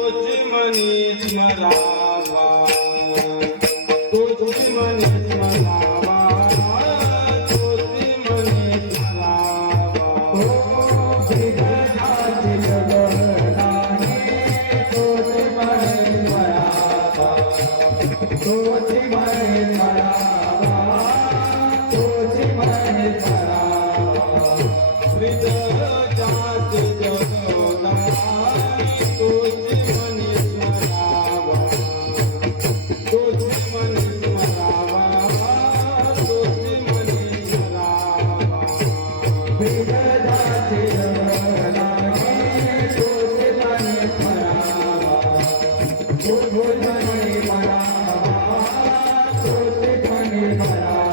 तुझी मनी स्मरावा तुझी मनी स्मरावा तुझी मनी स्मरावा हो विघ्नाची जगदाने तुझी मनी स्मरावा तुझी मनी स्मरावा तुझी मनी स्मरावा विघ्नाची जगदाने तुझी मनी स्मरावा तुझी मनी स्मरावा तुझी मनी स्मरावा विघ्नाची जगदाने तुझी मनी स्मरावा तुझी मनी स्मरावा तुझी मनी स्मरावा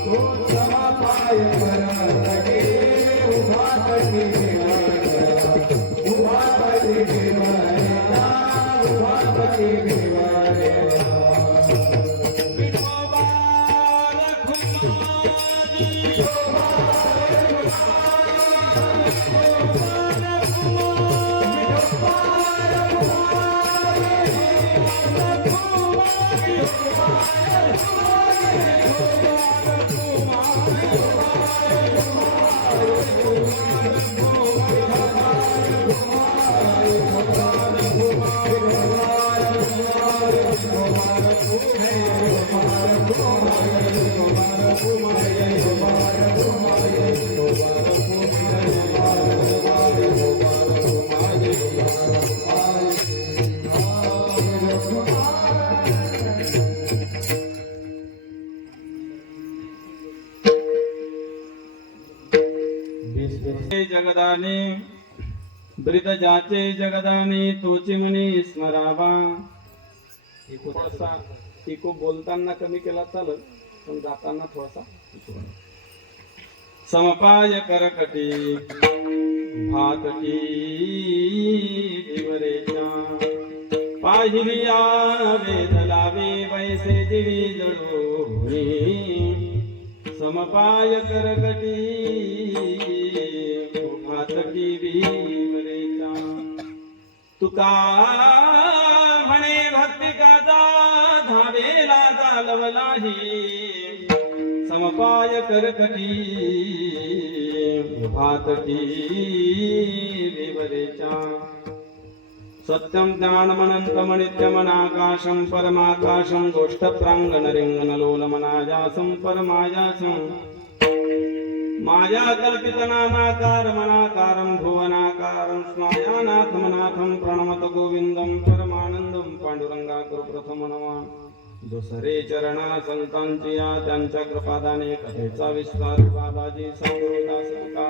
समपाय परसके उभा कटी उभा कटी उभा कटी जगदाने ब्रीद जाचे जगदाने तोची मनी स्मरावा. इको बोलताना कमी केला चालत पण जाताना थोडासा समपाय करकटी भातटी भिवरेच्या पाहिलिया वेद लावे वैसे दिवी जळोनी समपाय करकटी भातटी भिवरेच्या. तू तुका म्हणे भक्ती कादा धावेला जालवलाही समपाय करकटी भातटी विवरेचा सत्यं ज्ञानमनन्तं नित्यमनाकाशं परमाकाशं गोष्ठप्राङ्गणरिङ्गनलोलमनायासं परमायासं मायाकल्पितनामाकारमनाकारं भुवनाकारं स्मायानाथमनाथं प्रणमत गोविन्दं परमानन्दं पांडुरंगाकुरु प्रथम नमः दुसरे चरणा संतांची या त्यांच्या कृपादाने कथेचा विस्तार बाबाजी संगोदासका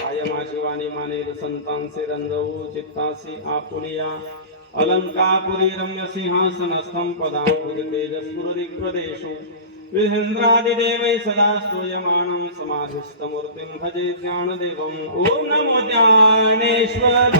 कायमा शिवानी मानेर संतांचे रंगवू चित्तासी आपुलिया अलंकापुरी रम्य सिंहासनस्थं पदांबुज तेजस्फुरदि प्रदेशो विहेन्द्रादिदेवै सदा स्तूयमानं समाधिस्थमूर्तिं भजे ज्ञानदेवम् ॐ नमो ज्ञानेश्वराय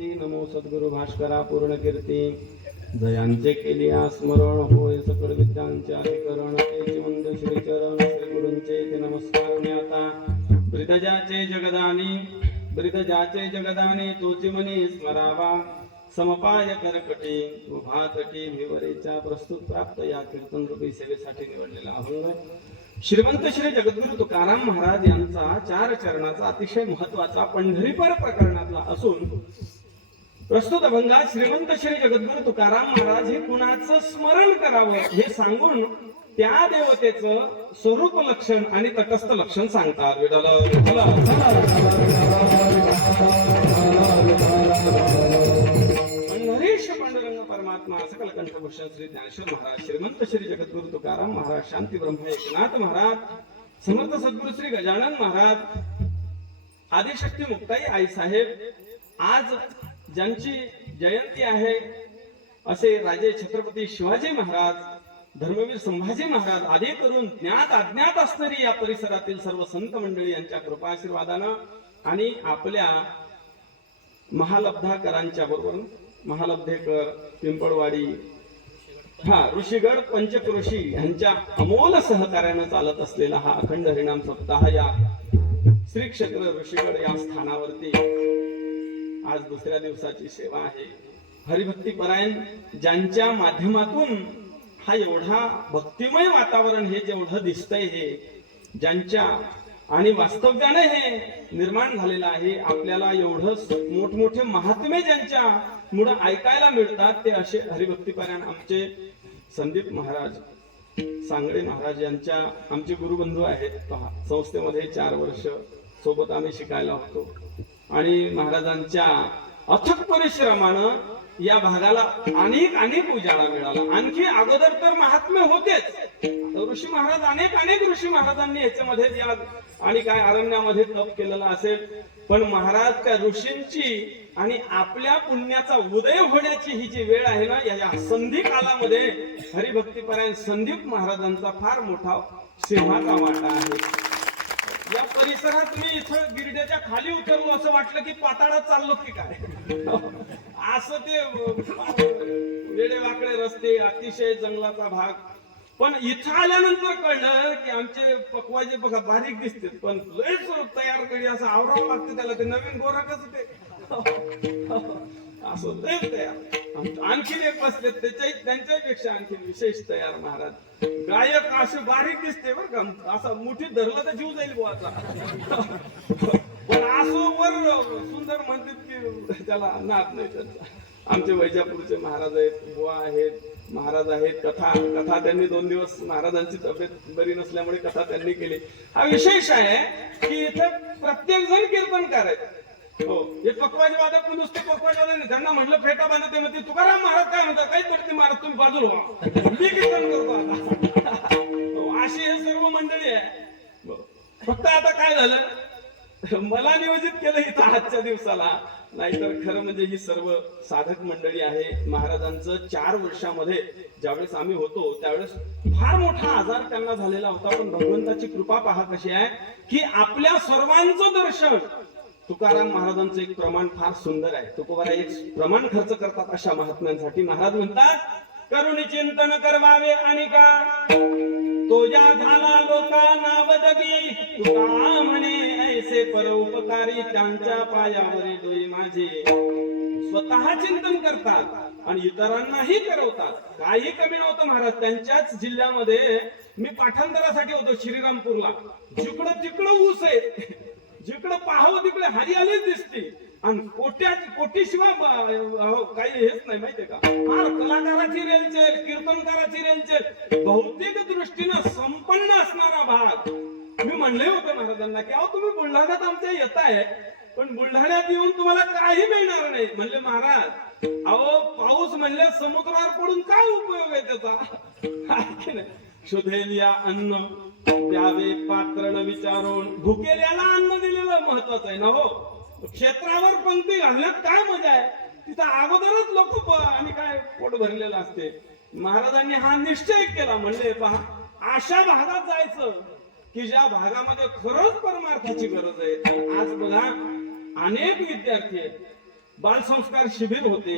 ॐ नमो सद्गुरु भास्करा पूर्ण कीर्ती जयांचे केली स्मरण होय सकळ विद्यांचे अधिकरण तेचे वंद श्री चरण श्री गुरूंचे ते नमस्कार ने आता ब्रितजाचे जगदानी तोची मनी स्मरावा समपाय करकटी भातटी भिवरेच्या प्रस्तुत प्राप्त या कीर्तन रूपी सेवेसाठी निवडलेला अभंग श्रीमंत श्री जगद्गुरु तुकाराम महाराज यांचा 4 चरणाचा अतिशय महत्वाचा पंढरीपर प्रकरणातला असून प्रस्तुत अभंगात श्रीमंत श्री जगद्गुरु तुकाराम महाराज हे कुणाचं स्मरण करावं हे सांगून त्या देवतेचं स्वरूप लक्षण आणि तटस्थ लक्षण सांगतात. पंढरीश पांडुरंग परमात्मा सकल कंठभूषण श्री ज्ञानेश्वर महाराज श्रीमंत श्री जगद्गुरु तुकाराम महाराज शांती ब्रह्म एकनाथ महाराज समर्थ सद्गुरु श्री गजानन महाराज आदिशक्ती मुक्ताई आई साहेब आज ज्यांची जयंती आहे असे राजे छत्रपती शिवाजी महाराज धर्मवीर संभाजी महाराज आदी करून ज्ञात अज्ञात असणारी या परिसरातील सर्व संत मंडळी यांच्या कृपा आशीर्वादानं आणि आपल्या महालब्धाकरांच्या बरोबर महालब्धेकर पिंपळवाडी ऋषीगड पंचकृषी यांच्या अमोल सहकार्यानं चालत असलेला हा अखंड हरिनाम सप्ताह या श्री क्षेत्र ऋषीगड या स्थानावरती आज दुसऱ्या दिवसाची सेवा आहे. हरिभक्ती परायण ज्यांच्या माध्यमातून हा एवढा भक्तिमय वातावरण हे जेवढं दिसतंय हे ज्यांच्या आणि वास्तव्याने हे निर्माण झालेलं आहे आपल्याला एवढं मोठमोठे महात्मे ज्यांच्या मुळे ऐकायला मिळतात ते असे हरिभक्ती परायण आमचे संदीप महाराज सांगडे महाराज यांच्या आमचे गुरुबंधू आहेत. पहा संस्थेमध्ये 4 वर्ष सोबत आम्ही शिकायला होतो आणि महाराजांच्या अथक परिश्रमानं या भागाला अनेक उजाळा मिळाला. आणखी अगोदर तर महात्मे होतेच ऋषी महाराज अनेक ऋषी महाराजांनी याच्यामध्ये या आणि काय अरण्यामध्ये तप केलेला असेल पण महाराज त्या ऋषींची आणि आपल्या पुण्याचा उदय होण्याची ही जी वेळ आहे ना या संधी कालामध्ये हरिभक्तीपरायण संदीप महाराजांचा फार मोठा सिंहाचा वाटा आहे. या परिसरात मी इथं गिरड्याच्या खाली उतरलो असं वाटलं की पाताळात चाललो की काय. असं ते वेडेवाकडे रस्ते, अतिशय जंगलाचा भाग. पण इथं आल्यानंतर कळलं की आमचे पकवाजे बघा बारीक दिसते, पण लयच तयार करी असं आवरावं लागतं त्याला. ते नवीन गोरखच ते असं लय तयार. आणखीन एक बसले त्यांच्यापेक्षा आणखीन विशेष तयार महाराज. गायक असे बारीक दिसते बरं का, असा मुठीत धरला तर जीव जाईल बुवाचा. पण असं वर सुंदर म्हणतात की त्याला नाद नाही त्यांचा. आमचे वैजापूरचे महाराज आहेत, बुवा आहेत, महाराज आहेत. कथा त्यांनी 2 दिवस महाराजांची तब्येत बरी नसल्यामुळे कथा त्यांनी केली. हा विशेष आहे की इथे प्रत्येक जण कीर्तनकार आहेत. हो, हे पकवाज वादक नुसते पकवाज वादक नाही. त्यांना म्हटलं फेटा बांधते म्हणते तुकाराम महाराज काय म्हणतात, काही पडते महाराज तुम्ही बाजूला व्हा, मी कीर्तन करतो आता. अशी हे सर्व मंडळी आहे. फक्त आता काय झालं, मला नियोजित केलं इथं आजच्या दिवसाला, नाहीतर खरं म्हणजे ही सर्व साधक मंडळी आहे. महाराजांचं 4 वर्षामध्ये ज्यावेळेस आम्ही होतो त्यावेळेस फार मोठा आजार त्यांना झालेला होता. पण भगवंताची कृपा पहा कशी आहे की आपल्या सर्वांचं दर्शन. तुकाराम महाराजांचं एक प्रमाण फार सुंदर आहे. तुकोबारा एक प्रमाण खर्च करतात अशा महात्म्यांसाठी. महाराज म्हणतात, करुणी चिंतन करवावे आणि का तो ज्या झाला लोका नावदगी, तुका म्हणे ऐसे परोपकारी, त्यांच्या पायावरी डोई माझे. स्वतः चिंतन करतात आणि इतरांनाही करवतात. काही कमी नव्हतं महाराज. त्यांच्याच जिल्ह्यामध्ये मी पाठांतरासाठी होतो श्रीरामपूरला. जिकडं तिकडं ऊस आहे, जिकडं पाहावं तिकडे हरियालीच दिसते. आणि कोटीशिवाय काही हेच नाही माहितीये का. फार कलाकाराची रेलचेल, कीर्तनकाराची रेलचेल, भौतिक दृष्टीनं संपन्न असणारा भाग. मी म्हणले होते महाराजांना की अहो तुम्ही बुलढाण्यात आमच्या येत आहे, पण बुलढाण्यात येऊन तुम्हाला काही मिळणार नाही. म्हणले महाराज अहो पाऊस म्हणले समुद्रावर पडून काय उपयोग आहे त्याचा. शोधेलिया अन्न द्यावे पात्र न विचारून. भुकेल्याला अन्न दिलेलं महत्वाचं आहे ना हो. क्षेत्रावर पंक्ती घालण्यात काय मजा आहे. तिथं अगोदरच लोक आणि काय पोट भरलेलं असते. महाराजांनी हा निश्चय केला. म्हणले पहा अशा भागात जायचं की ज्या भागामध्ये खरंच परमार्थाची गरज आहे. आज बघा अनेक विद्यार्थी आहेत, बालसंस्कार शिबिर होते,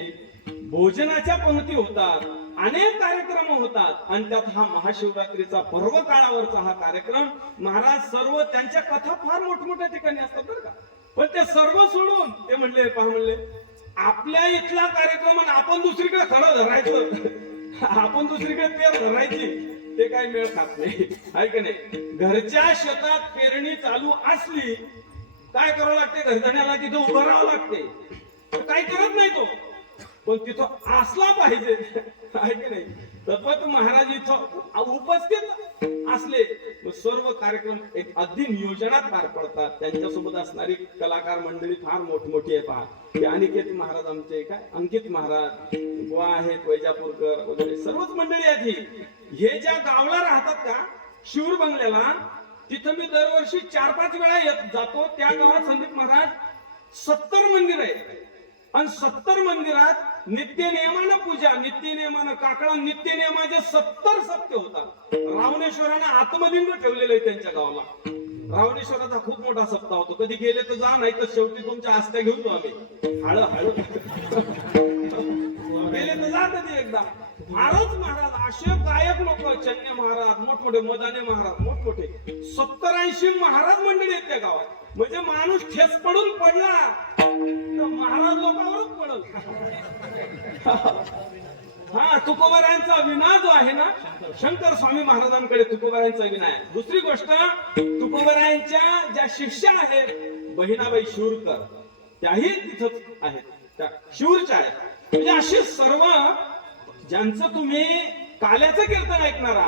भोजनाच्या पंक्ती होतात, अनेक कार्यक्रम होतात. आणि त्यात हा महाशिवरात्रीचा पर्व काळावरचा हा कार्यक्रम. महाराज सर्व त्यांच्या कथा फार मोठमोठ्या ठिकाणी असतात बरं का. पण ते सर्व सोडून ते म्हणले पहा, म्हणले आपल्या इथला कार्यक्रम आणि आपण दुसरीकडे खरं धरायचं, आपण दुसरीकडे पेर धरायची, ते काही मेळ खात नाही. आहे की नाही. घरच्या शेतात पेरणी चालू असली काय करावं लागते, घरधण्याला तिथं उभं राहावं लागते. काही करत नाही तो, पण तिथं असला पाहिजे. आहे की नाही. तत्वत महाराज इथं उपस्थित असले सर्व कार्यक्रम एक अगदी नियोजनात पार पडतात. त्यांच्यासोबत असणारी कलाकार मंडळी फार मोठमोठी आहे. पहा ते अनिकेत महाराज आमचे, काय अंकित महाराज, बुवा आहेत, वैजापूरकर वगैरे सर्वच मंडळी आहेत. हे ज्या गावला राहतात का शिवर बंगल्याला, तिथं मी दरवर्षी 4-5 वेळा येत जातो. त्या गावात संदीप महाराज 70 मंदिर आहेत. आणि 70 मंदिरात नित्य नियमानं पूजा, नित्य नियमानं काकडा, नित्य नियमाचे 70 सत्य होतात. रावणेश्वरानं आत्मलिंग ठेवलेलं आहे त्यांच्या गावाला. रावणेश्वराचा खूप मोठा सप्ताह होतो. कधी गेले तर जा, नाही तर शेवटी तुमच्या आस्त्या घेऊन आम्ही हळू गेले तर जा कधी एकदा. फारच महाराज असे गायक लोक, चन्ने महाराज मोठमोठे, मदाने महाराज मोठमोठे, 70-80 महाराज मंडळी आहेत त्या गावात. म्हणजे माणूस ठेस पडून पडला तर महाराज लोकांवरच पडल. हा तुकोबारायांचा विना जो आहे ना, शंकर स्वामी महाराजांकडे तुकोबारायांचा विना आहे. दुसरी गोष्ट, तुकोबारायांच्या ज्या शिष्या आहेत बहिणाबाई शिवरकर, त्याही तिथंच आहेत, त्या शिवरच्या आहेत. म्हणजे असे सर्व ज्यांचं तुम्ही काल्याचं कीर्तन ऐकणारा,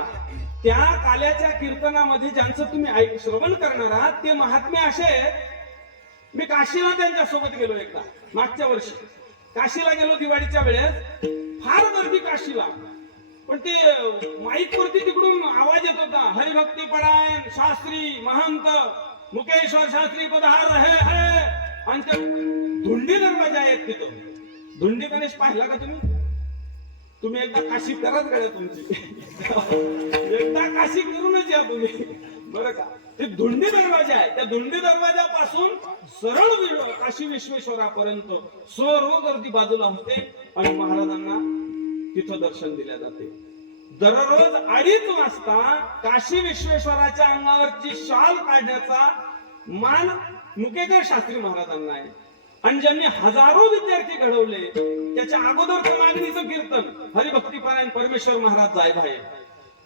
त्या काल्याच्या कीर्तनामध्ये ज्यांचं तुम्ही श्रवण करणार आहात ते महात्मे असे. मी काशीला त्यांच्या सोबत गेलो एकदा, मागच्या वर्षी काशीला गेलो दिवाळीच्या वेळेस. फार गर्दी काशीला, पण ते माईक वरती तिकडून आवाज येत होता, हरिभक्ती परायण शास्त्री महंत मुकेश्वर शास्त्री पदहार है. आणि ते धुंडी दरवाजा आहेत तिथं. धुंडी गणेश पाहिला का तुम्ही? तुम्ही एकदा काशी कराच गड्या तुमची. एकदा काशी करूनच या तुम्ही. बरं का. ते धुंडी दरवाजा आहे, त्या धुंडी दरवाजापासून सरळ काशी विश्वेश्वरापर्यंत सर्व गर्दी बाजूला होते आणि महाराजांना तिथं दर्शन दिले जाते. दररोज 2:30 वाजता काशी विश्वेश्वराच्या अंगावरची शाल काढण्याचा मान मुकेकर शास्त्री महाराजांना आहे. आणि ज्यांनी हजारो विद्यार्थी घडवले त्याच्या अगोदरचं मागणीचं कीर्तन हरिभक्तीपारायण परमेश्वर महाराज जायब आहे.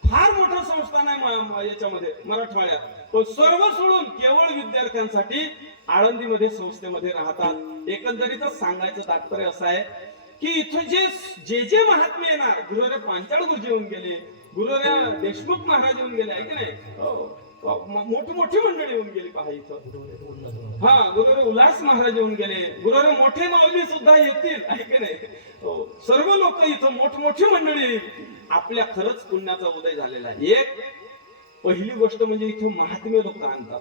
फार मोठं संस्थान आहे याच्यामध्ये मराठवाड्यात. तो सर्व सोडून केवळ विद्यार्थ्यांसाठी आळंदीमध्ये संस्थेमध्ये राहतात. एकंदरीतच सांगायचं तात्पर्य असं आहे की इथं जे महात्मे येणार, गुरुरे पांचाळ गुरुजी येऊन गेले, गुरुरे देशमुख महाराज येऊन गेले आहे की नाही, मोठी मंडळी येऊन गेली पहा इथं. हा, गुरुरे उल्हास महाराज येऊन गेले, गुरुरे मोठे माऊली सुद्धा येतील आहे की नाही. सर्व लोक इथं मोठी मंडळी. आपल्या खरंच पुण्याचा उदय झालेला आहे. एक पहिली गोष्ट म्हणजे इथं महात्मे लोक आणतात.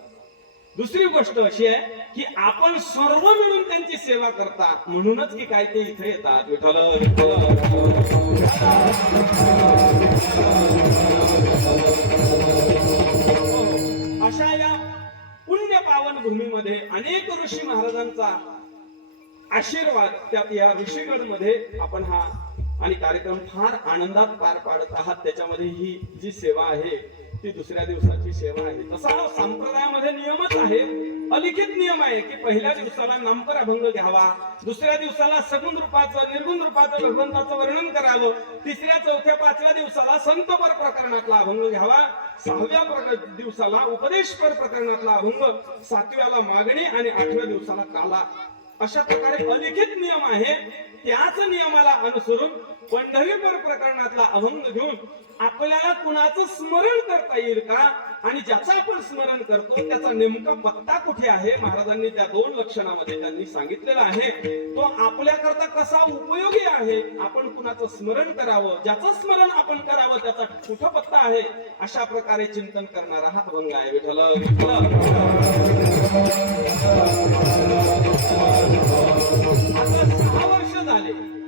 दुसरी गोष्ट अशी आहे की आपण सर्व मिळून त्यांची सेवा करता, म्हणूनच की काय ते इथे येतात. विठ्ठल अशा या पुण्य पावन भूमीमध्ये अनेक ऋषी महाराजांचा आशीर्वाद त्यात या ऋषीगड मध्ये आपण हा आणि कार्यक्रम फार आनंदात पार पाडत आहात. त्याच्यामध्ये ही जी सेवा आहे ती दुसऱ्या दिवसाची सेवा आहे. तसा संप्रदायामध्ये नियमच आहे, अलिखित नियम आहे की पहिल्या दिवसाला नामकर अभंग घ्यावा, दुसऱ्या दिवसाला सगुण रूपाचं निर्गुण रूपाचं भगवंताचं वर्णन करावं, तिसऱ्या चौथ्या पाचव्या दिवसाला संतपर प्रकरणातला अभंग घ्यावा, 6व्या दिवसाला उपदेशपर प्रकरणातला अभंग, 7व्याला मागणी आणि 8व्या दिवसाला काला. अशा प्रकारे अलिखित नियम आहे. त्याच नियमाला अनुसरून पंढरीपर प्रकरणातला अभंग घेऊन आपल्याला कुणाचं स्मरण करता येईल का आणि ज्याचं आपण स्मरण करतो त्याचा नेमका पत्ता कुठे आहे, महाराजांनी त्या 2 लक्षणामध्ये त्यांनी सांगितलेला आहे. तो आपल्याकरता कसा उपयोगी आहे, आपण कुणाचं स्मरण करावं, ज्याचं स्मरण आपण करावं त्याचा कुठं पत्ता आहे, अशा प्रकारे चिंतन करणारा हा अभंग आहे. विठ्ठल आता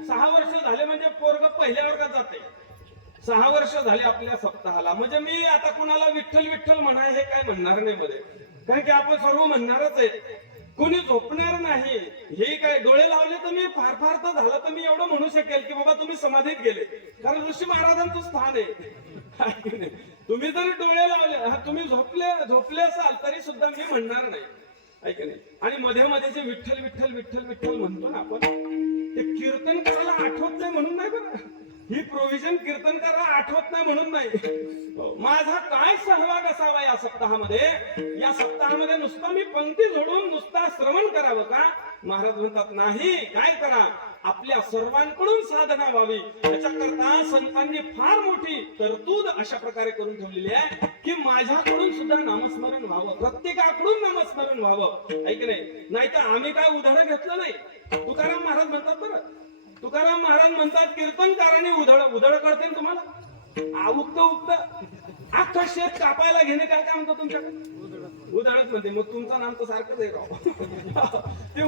6 वर्ष झाले म्हणजे पोरग पहिल्या वर्गात जाते. 6 वर्ष झाले आपल्या सप्ताहाला. म्हणजे मी आता कुणाला विठ्ठल विठ्ठल म्हणाय हे काय म्हणणार नाही मध्ये, कारण की आपण सर्व म्हणणारच आहे. कोणी झोपणार नाही. हे काय डोळे लावले तर मी फार तर झालं तर मी एवढं म्हणू शकेल की बाबा तुम्ही समाधीत गेले, कारण ऋषी महाराजांचं स्थान आहे. तुम्ही जरी डोळे लावले, तुम्ही झोपले असाल तरी सुद्धा मी म्हणणार नाही, ऐक नाही. आणि मध्ये मध्ये जे विठ्ठल विठ्ठल विठ्ठल विठ्ठल म्हणतो ना आपण, ते कीर्तन करायला आठवत नाही म्हणून नाही बरं. ही प्रोव्हिजन कीर्तन करायला आठवत नाही म्हणून नाही. माझा काय सहभाग असावा या सप्ताहामध्ये? या सप्ताहामध्ये नुसतं मी पंक्ती जोडून नुसता श्रवण करावं का? महाराज म्हणतात नाही, काय करा, आपल्या सर्वांकडून साधना व्हावी याच्याकरता संतांनी फार मोठी तरतूद अशा प्रकारे करून ठेवलेली आहे की माझ्याकडून सुद्धा नामस्मरण व्हावं, प्रत्येकाकडून नामस्मरण व्हावं, ऐक नाही तर आम्ही काय उधार घेतलं नाही. तुकाराम महाराज म्हणतात बरं, तुकाराम महाराज म्हणतात कीर्तनकारांनी उधळ करते तुम्हाला, उक्त अख्खा शेत कापायला घेणे काय म्हणतो तुमच्याकडे? उधळच म्हणते. मग तुमचं नाम तर सारखंच आहे राव. ते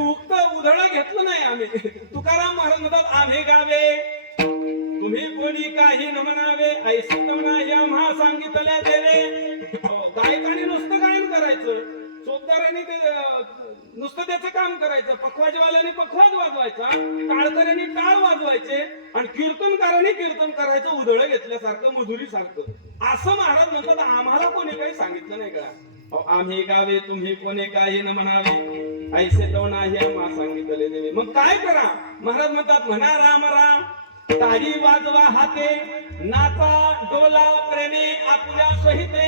उधळ घेतलं नाही आम्ही. तुकाराम महाराज म्हणतात आम्ही गावे तुम्ही कोणी काही न म्हणावे, ऐसे या महा सांगितल्या देवे. गायकाने नुसतं गायन करायचं, चोपदारांनी ते नुसतं त्याचं काम करायचं, पखवाजवाल्याने पखवाज वाजवायचा, टाळकऱ्यांनी टाळ वाजवायचे आणि कीर्तनकारांनी कीर्तन करायचं उधळ घेतल्यासारखं, मधुरी सारखं. असं महाराज म्हणतात आम्हाला कोणी काही सांगितलं नाही का? आम्ही गावे तुम्ही कोणी काही न म्हणावे, ऐसे तो नाही आम्हा सांगितले देवे. मग काय करा? महाराज म्हणतात म्हणा राम राम, टाळी वाजवा हाते, नाचा डोला प्रेमे आपल्या सहिते.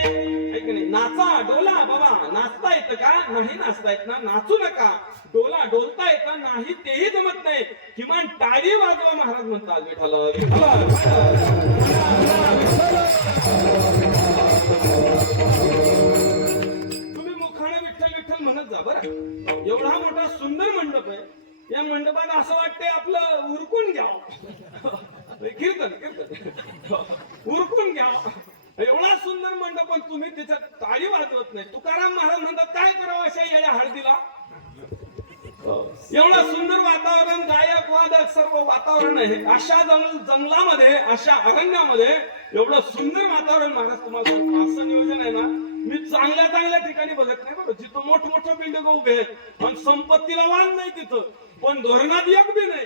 ऐक नाही, नाचा डोला बाबा, नाचता येतं का? नाही नाचता येत ना, नाचू नका. डोला डोलता येतं नाही, तेही जमत नाही, किमान टाळी वाजवा. महाराज म्हणतात विठ्ठल तुम्ही मुखाने विठ्ठल विठ्ठल म्हणत जा बरं. एवढा मोठा सुंदर मंडप आहे, या मंडपात असं वाटतंय आपलं उरकून घ्यावं, कीर्तन उरकून घ्यावं. एवढा सुंदर मंडप पण तुम्ही त्याच्यात टाळी वाजवत नाही. तुकाराम महाराज म्हणतात काय करावं अशा या हळदीला? एवढं सुंदर वातावरण, गायक वादक सर्व वातावरण आहे. अशा जंगलामध्ये, अशा अरण्यामध्ये एवढं सुंदर वातावरण महाराज तुम्हाला असं नियोजन आहे ना, मी चांगल्या चांगल्या ठिकाणी बघत नाही बरं, जिथं मोठमोठ्या बिल्डिंग उभे आहेत आणि संपत्तीला वाण नाही तिथं, पण धोरणात एक बी नाही.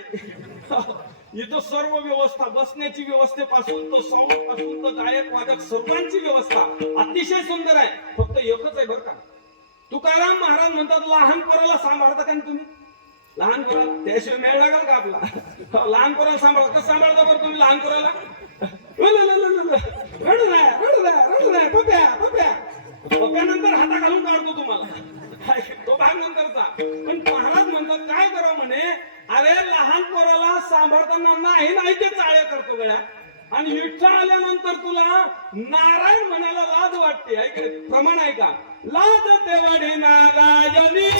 इथं सर्व व्यवस्था, बसण्याची व्यवस्थेपासून तो साऊंड पासून तो गायक वादक सर्वांची व्यवस्था अतिशय सुंदर आहे. फक्त एकच आहे बरं का, तुकाराम महाराज म्हणतात लहान पोराला सांभाळता का तुम्ही? लहान पोराला त्याशिवाय मेळ लागेल का आपला? लहान पोराला सांभाळा, कसं सांभाळता बरं तुम्ही लहान पोराला? रडू नाही पप्यानंतर हाता घालून काढतो तुम्हाला, तो भाग नंतरचा. पण महाराज म्हणतात काय करावं म्हणे, अरे लहान पोराला सांभाळताना नाही ते चाळे करतो गळ्या, आणि विठ्ठल आल्यानंतर तुला नारायण म्हणायला लाज वाटते. ऐक प्रमाण आहे का? लाज तेवढी नारायणी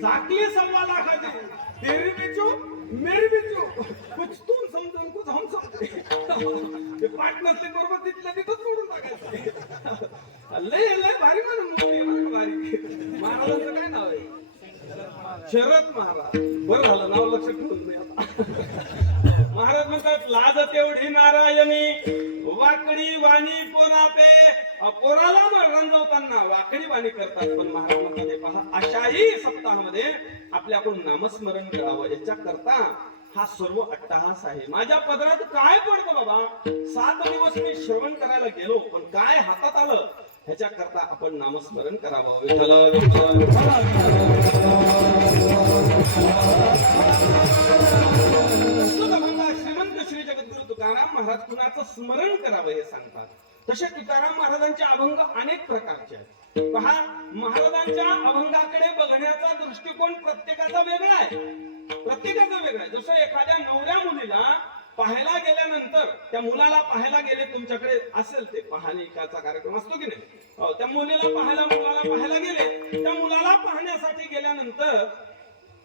झाकली 1.25 लाखाची, तेरी बिचू मेरी बिचू, कुछ तुम समजो कुछ हम समजे. ते पाठ नसले बरोबर तिथल्या तिथंच मोडून टाकायचं. लय लय भारी म्हणून मूर्ती भारी. महाराजांचं काय नाव आहे? शरद महाराज. बरं झालं नाव लक्षात ठेवून नाही आता. महाराज म्हणतात लाज तेवढी नारायणी वाकडी वाणी पोरापे. पोराला रंजवताना वाकडी वाणी करतात, पण महाराज म्हणतात हे पहा, अशाही सप्ताहामध्ये आपल्याकडून नामस्मरण करावं. याच्या करता हा सर्व अट्टहास आहे. माझ्या पदरात काय पडतं बाबा? 7 दिवस मी श्रवण करायला गेलो, पण काय हातात आलं ह्याच्या करता आपण नामस्मरण करावं. श्रीमंत श्री जगद्गुरु तुकाराम महाराज कुणाचं स्मरण करावं हे सांगतात. तसे तुकाराम महाराजांचे अभंग अनेक प्रकारचे आहेत. पहा, महाराजांच्या अभंगाकडे बघण्याचा दृष्टिकोन प्रत्येकाचा वेगळा आहे. प्रत्येकाचा वेगळा आहे. जसं एखाद्या नवऱ्या मुलीला पाहायला गेल्यानंतर, त्या मुलाला पाहायला गेले, तुमच्याकडे असेल ते पाहणीचा कार्यक्रम असतो की नाही, त्या मुलाला पाहायला गेले, त्या मुलाला पाहण्यासाठी गेल्यानंतर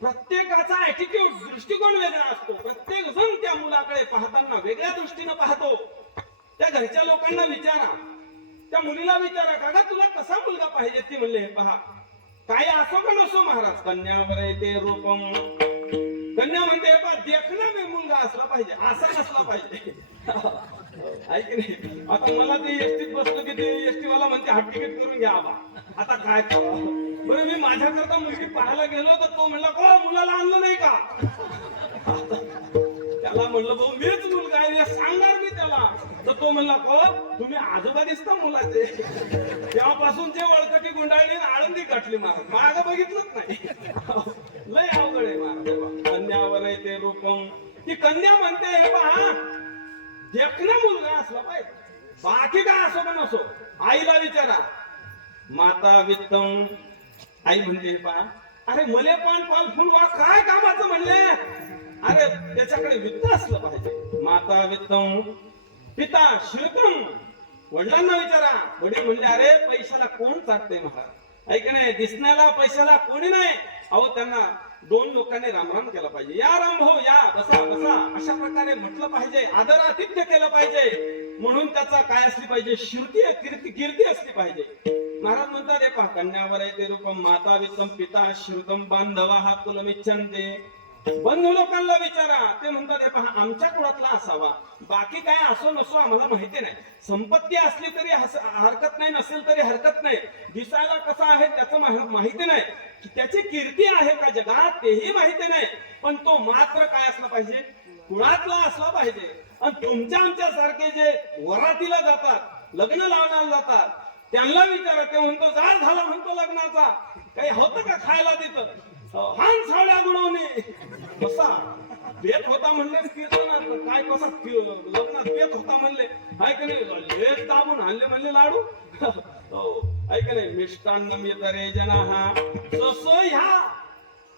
प्रत्येकाचा ऍटिट्यूड दृष्टिकोन वेगळा असतो. प्रत्येक जण त्या मुलाकडे पाहताना वेगळ्या दृष्टीने पाहतो. त्या घरच्या लोकांना विचारा, त्या मुलीला विचारा, काका तुला कसा मुलगा पाहिजे? ती म्हणले हे पहा, काय असो का नसो महाराज, कन्यावर येते रूपम. कन्या म्हणते हे पहा, देखना मी मुलगा असला पाहिजे, असा नसला पाहिजे. ऐक नाही, आता मला ते एसटीत बसलो की ते एसटी वाला म्हणते हाफ तिकीट करून घ्या आबा. आता काय करावं बरं? मी माझ्याकरता मुलगी पाहायला गेलो तर तो म्हणला को मुलाला आणलं नाही का? त्याला म्हणलं भाऊ मीच मुलगा आहे सांगणार मी त्याला. तर तो म्हणला को तुम्ही आजोबा दिसता मुलाचे. तेव्हापासून ते वळकटी गुंडाळली आळंदी गाठली महाराज, माग बघितलंच नाही. लय अवघड आहे महाराज. कन्यावर आहे ते रूपम. ती कन्या म्हणते हे पहा, देखना मुलगा असला पाहिजे, बाकी काय असो पण असो. आईला विचारा, माता वित्तम. आई म्हणते पहा, अरे मले पण पाल फुलवा काय कामाचं म्हणले? अरे त्याच्याकडे वित्त असलं पाहिजे. माता वित्तम. पिता श्रुतम. वडिलांना विचारा. वडील म्हणले अरे पैशाला कोण चाटते महाराज? ऐक नाही, दिसण्याला पैशाला कोणी नाही. अहो त्यांना 2 लोकांनी रामराम केला पाहिजे. या राम भाऊ या, बसा बसा, अशा प्रकारे म्हटलं पाहिजे, आदर आतिथ्य केलं पाहिजे. म्हणून त्याचा काय असली पाहिजे? श्रुती कीर्ती असली पाहिजे. महाराज म्हणतात हे पहा, कन्यावर आहे ते रूपम, माता वित्तम, पिता श्रुतम, बांधवा हा कुलमिच्छन्ते. बंधू लोकांना विचारा, ते म्हणतात हे पहा आमच्या कुळातला असावा, बाकी काय असो नसो आम्हाला माहिती नाही. संपत्ती असली तरी हरकत नाही, नसेल तरी हरकत नाही. दिसायला कसा आहे त्याचं माहिती नाही, त्याची कीर्ती आहे का जगात तेही माहिती नाही. पण तो मात्र काय असला पाहिजे? कुळातला असला पाहिजे. आणि तुमच्या आमच्या सारखे जे वरातीला जातात, लग्न लावण्याला जातात, त्यांना विचारा, ते म्हणतो जाळ झाला म्हणतो लग्नाचा, काही होतं का खायला तिथं? हान साड्या गुणवणे कसा बेत होता म्हणले कीर्तनात, काय कसा लग्नात बेत होता म्हणले, हाय की नाही? लेप दाबून आणले म्हणले लाडू. ऐक नाही, मिष्टान्नम येतरे जनाहा. जसं ह्या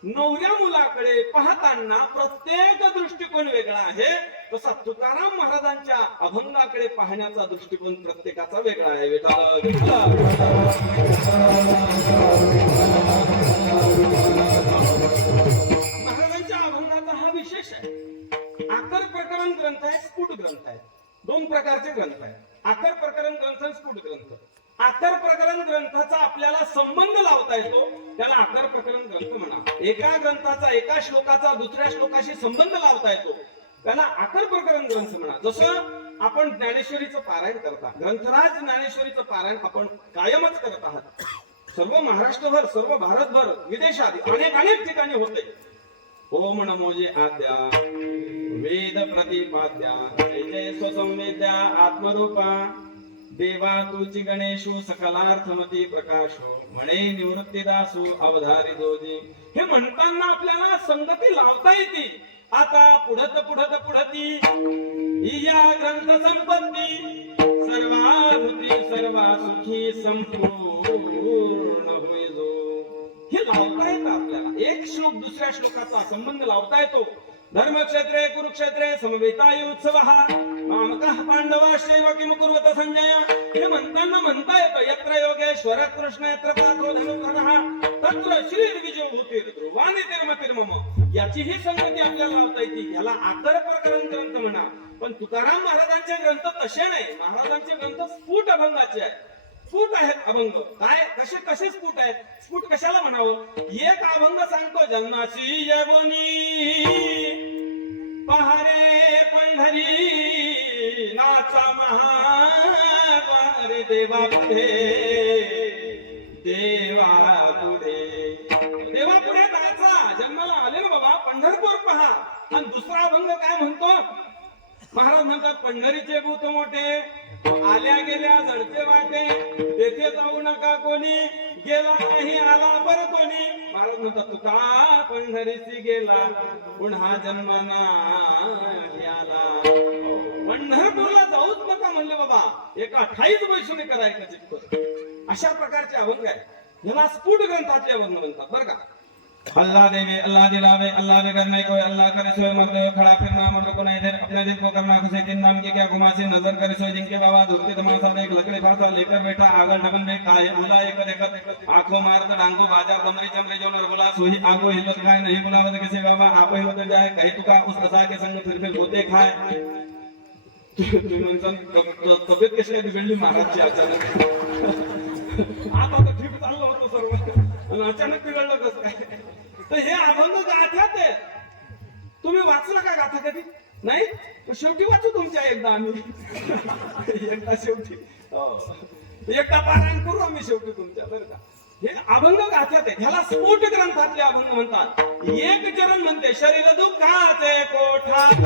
नवऱ्या मुलाकडे पाहताना प्रत्येक दृष्टिकोन वेगळा आहे, तसा तुकाराम महाराजांच्या अभंगाकडे पाहण्याचा दृष्टिकोन प्रत्येकाचा वेगळा आहे. विठ्ठल विठ्ठल. महाराजांच्या अभंगाचा हा विशेष आहे. आकर प्रकरण ग्रंथ आहे, स्फुट ग्रंथ आहे. दोन प्रकारचे ग्रंथ आहेत, आकर प्रकरण ग्रंथ आणि स्फुट ग्रंथ. आकर प्रकरण ग्रंथाचा आपल्याला संबंध लावता येतो, त्याला आकर प्रकरण ग्रंथ म्हणा. एका ग्रंथाचा, एका श्लोकाचा दुसऱ्या श्लोकाशी संबंध लावता येतो, त्याला आकर प्रकरण ग्रंथ म्हणा. जसं आपण ज्ञानेश्वरीचं पारायण करता, ग्रंथराज ज्ञानेश्वरीचं पारायण आपण कायमच करत आहात. सर्व महाराष्ट्रभर, सर्व भारतभर, विदेशात अनेक ठिकाणी होते. ओम नमोजे आद्या वेद प्रतिपाद्या जय जय स्वसंवेद्या आत्मरूपा देवा तुची गणेशू सकलार्थमती प्रकाशो म्हणे निवृत्तीदासू अवधारी जोजी. हे म्हणताना आपल्याला संगती लावता येते. आता पुढती या ग्रंथ संपत्ती सर्वाधुती सर्वा सुखी संपूर्ण होय जो. हे लावता येतं आपल्याला. एक श्लोक दुसऱ्या श्लोकाचा संबंध लावता येतो. धर्मक्षेत्रे कुरुक्षेत्रे समवेतायुत्सव मामकः पांडवाश्चैव किम कुर्वत संजय. हे म्हणता येतं यत्र योगेश्वर कृष्ण यत्र पात्रो धनुर्धरः तत्र श्रीर्विजयो भूतिर् ध्रुवानि तिर्मतिर्मम. याची ही संगती आपल्याला लावता येते. याला आकर प्रकरण ग्रंथ म्हणा. पण तुकाराम महाराजांचे ग्रंथ तसे नाही. महाराजांचे ग्रंथ स्फुट अभंगाचे आहेत. स्फुट आहेत अभंग. काय कसे स्फुट आहेत? स्फुट कशाला म्हणावं? एक अभंग सांगतो जन्माची यवनी पहारे पंढरी नाचा महाद्वार देवा पुढे जायचा. जन्माला आले ना बाबा, पंढरपूर पहा. आणि दुसरा अभंग काय म्हणतो? महाराज म्हणतात पंढरीचे भूत मोठे आल्या गेल्या जडते वाटे तेथे जाऊ नका कोणी गेला नाही आला बर कोणी. महाराज म्हणतात तुका पंढरीची गेला पुन्हा जन्म नाही आला. पंढरपूरला जाऊच नका म्हणले बाबा, एका ठाईच वैष्णवी करायचं चित्त. अशा प्रकारचे अभंग आहे. ह्याला स्फुट ग्रंथातले अभंग म्हणतात बरं का. अल्लाह देवे अल्लाह दिलावे अल्लाह बेगर नहीं कोई अल्लाह करे सोए मर्द खड़ा फिरना मर्द को नहीं देर अपने दिल को करना खुशे तीन नाम की क्या घुमासी नजर करे सोए जिनके बाबा धूपते तमाशा एक लकड़ी फारसा लेकर बैठा आगल ढगन में खाए अल्लाह एक देखत आंखों मारत डांगो बाजार दमरी चमरे जो नर बोला सोही आंखों हिलत खाए नहीं बुलावत किसी बाबा आप हिलत जाए कहीं तुका उस कसा के संग फिर होते खाए. तुम्ही म्हणता तब्येत कशी बिघडली महाराजची अचानक. आता तर ठीक चाललं होतं सर्व आणि अचानक बिघडलं कसं काय? तर हे अभंग गाथ्यात आहेत. तुम्ही वाचला का गाथा कधी? नाही. शेवटी वाचू तुमच्या एकदा आम्ही. एकदा शेवटी एकदा पारायण करू आम्ही शेवटी तुमच्या बरं का. हे अभंग गाथ्यात आहेत. ह्याला स्फुट ग्रंथातले अभंग म्हणतात. एक चरण म्हणते शरीर दुःखाचे कोठात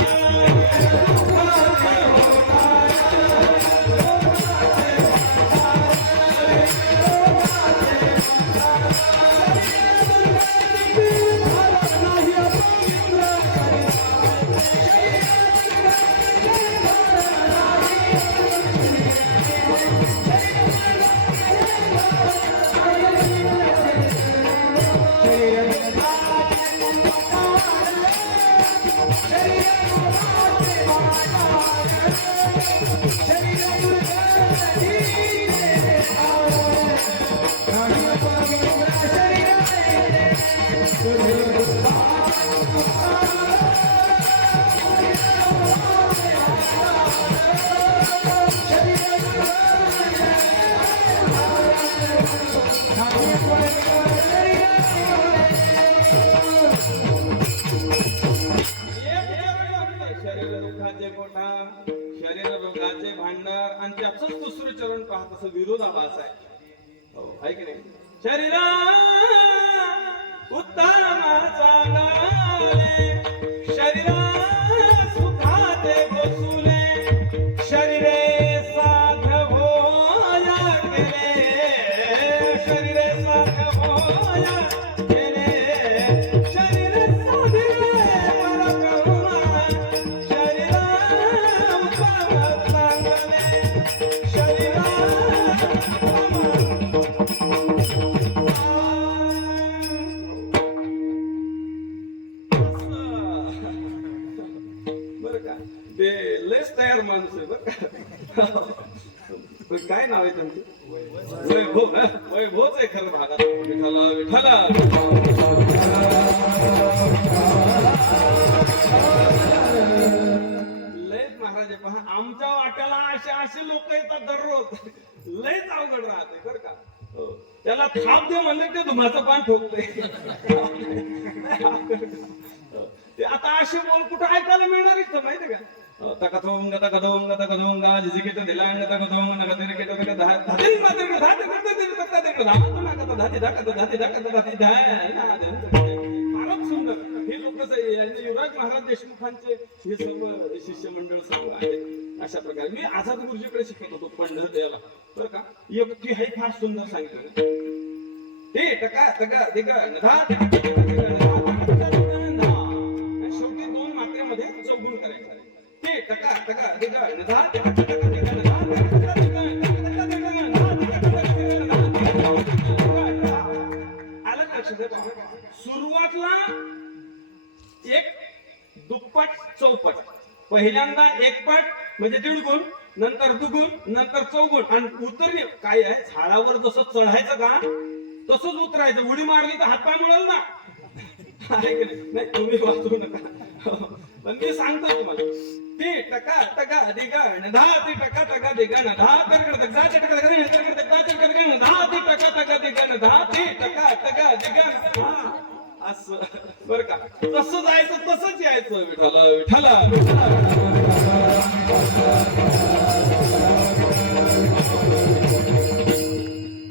शरीर रोगाचे भांडार आणि त्याच दुसरं चरण पाहत असं विरोधाभास आहे. हो आहे की नाही? शरीरा उत्तमाचा गाले शरीरा सुखाते बसुले शरीरे साध होया केले शरीरे साध होया केले शरीरे साधिले परकरुणा शरीरा उत्तम चांगले शरीरा पण काय नाव आहे तुमचे? वैभव. वैभवच आहे खरं भागात. विठाला विठाला. लयच महाराज पहा, आमच्या वाट्याला असे लोक येतात दररोज. लयच अवघड राहते बरं का. हो. त्याला थाप दे म्हणलं ते धुमाचं पान ठोकते. ते आता असे बोल कुठं ऐकायला मिळणार इथं माहिती का? तकथोंग तकथोंग तकथोंग जिजिकेट दिलांग तकथोंग नगतिरकेट तक धाती मात्र धाती धाती तक तक धाती धाती धाती धाती धाती धाती धाती. फारच सुंदर. हे लोक युवराज महाराज देशमुखांचे हे सर्व शिष्य मंडळ सर्व आहेत. अशा प्रकारे मी आझाद गुरुजीकडे शिकत होतो पंढरदेवाला बरं का. युक्ती हे फार सुंदर सांगितलं. ते टका टका दिगा धा शेवटी दोन मात्रेमध्ये चौगुण करायचं. ते टका टका दिगा धा आलं लक्षात. सुरुवातला एक दुप्पट चौपट. पहिल्यांदा एक पट म्हणजे दीड गुण, नंतर दुगुण, नंतर चौगुण. आणि उतरणे काय आहे, झाडावर जसं चढायचं का तसंच उतरायचं. उडी मारली तर हातपाय मिळेल ना. नाही तुम्ही वाचू नका, पण मी सांगतो तुम्हाला. ते टका टका दिगा धा ते टका टका दिगा धा तर धा ते टका टका धा ते टका टका दिगा धा ते टका टका दिगा. असं बरं का. तसं जायचं तसंच यायचं. विठाला विठाला.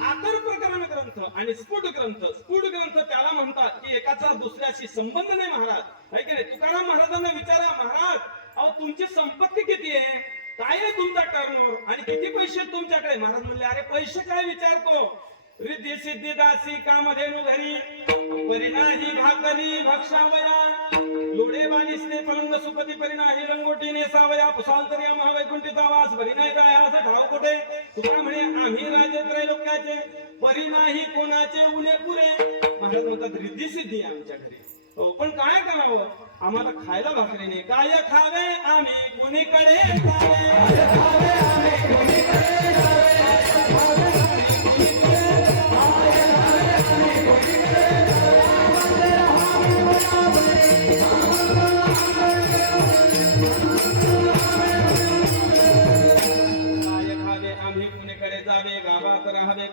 आतर प्रकरण ग्रंथ आणि स्फुट ग्रंथ. स्फुट ग्रंथ त्याला म्हणतात की एकाचा दुसऱ्याशी संबंध नाही महाराज. आहे की नाही. तुकाराम महाराजांना विचारा, महाराज अहो तुमची संपत्ती किती आहे, काय आहे तुमचा टर्नओव्हर आणि किती पैसे आहेत तुमच्याकडे. महाराज म्हणले अरे पैसे काय विचारतो, रिद्धी सिद्धी दासी कामधेनु घरी परिणाही भाकरी भक्षावया लोडे बालिसने पलंग सुपती परिणाही रंगोटी नेसावया पुसांतरी महावैकुंठीचा वास परिणाही गळ्या असा ठाव कुठे. तुका म्हणे आम्ही राजे त्रैलोक्याचे परिणाही कोणाचे उणे पुरे. महाराज म्हणतात रिद्धी सिद्धी आमच्या घरी. हो पण काय करावं, आम्हाला खायला भाकरी नाही. काय खावे आम्ही कुणीकडे खावे.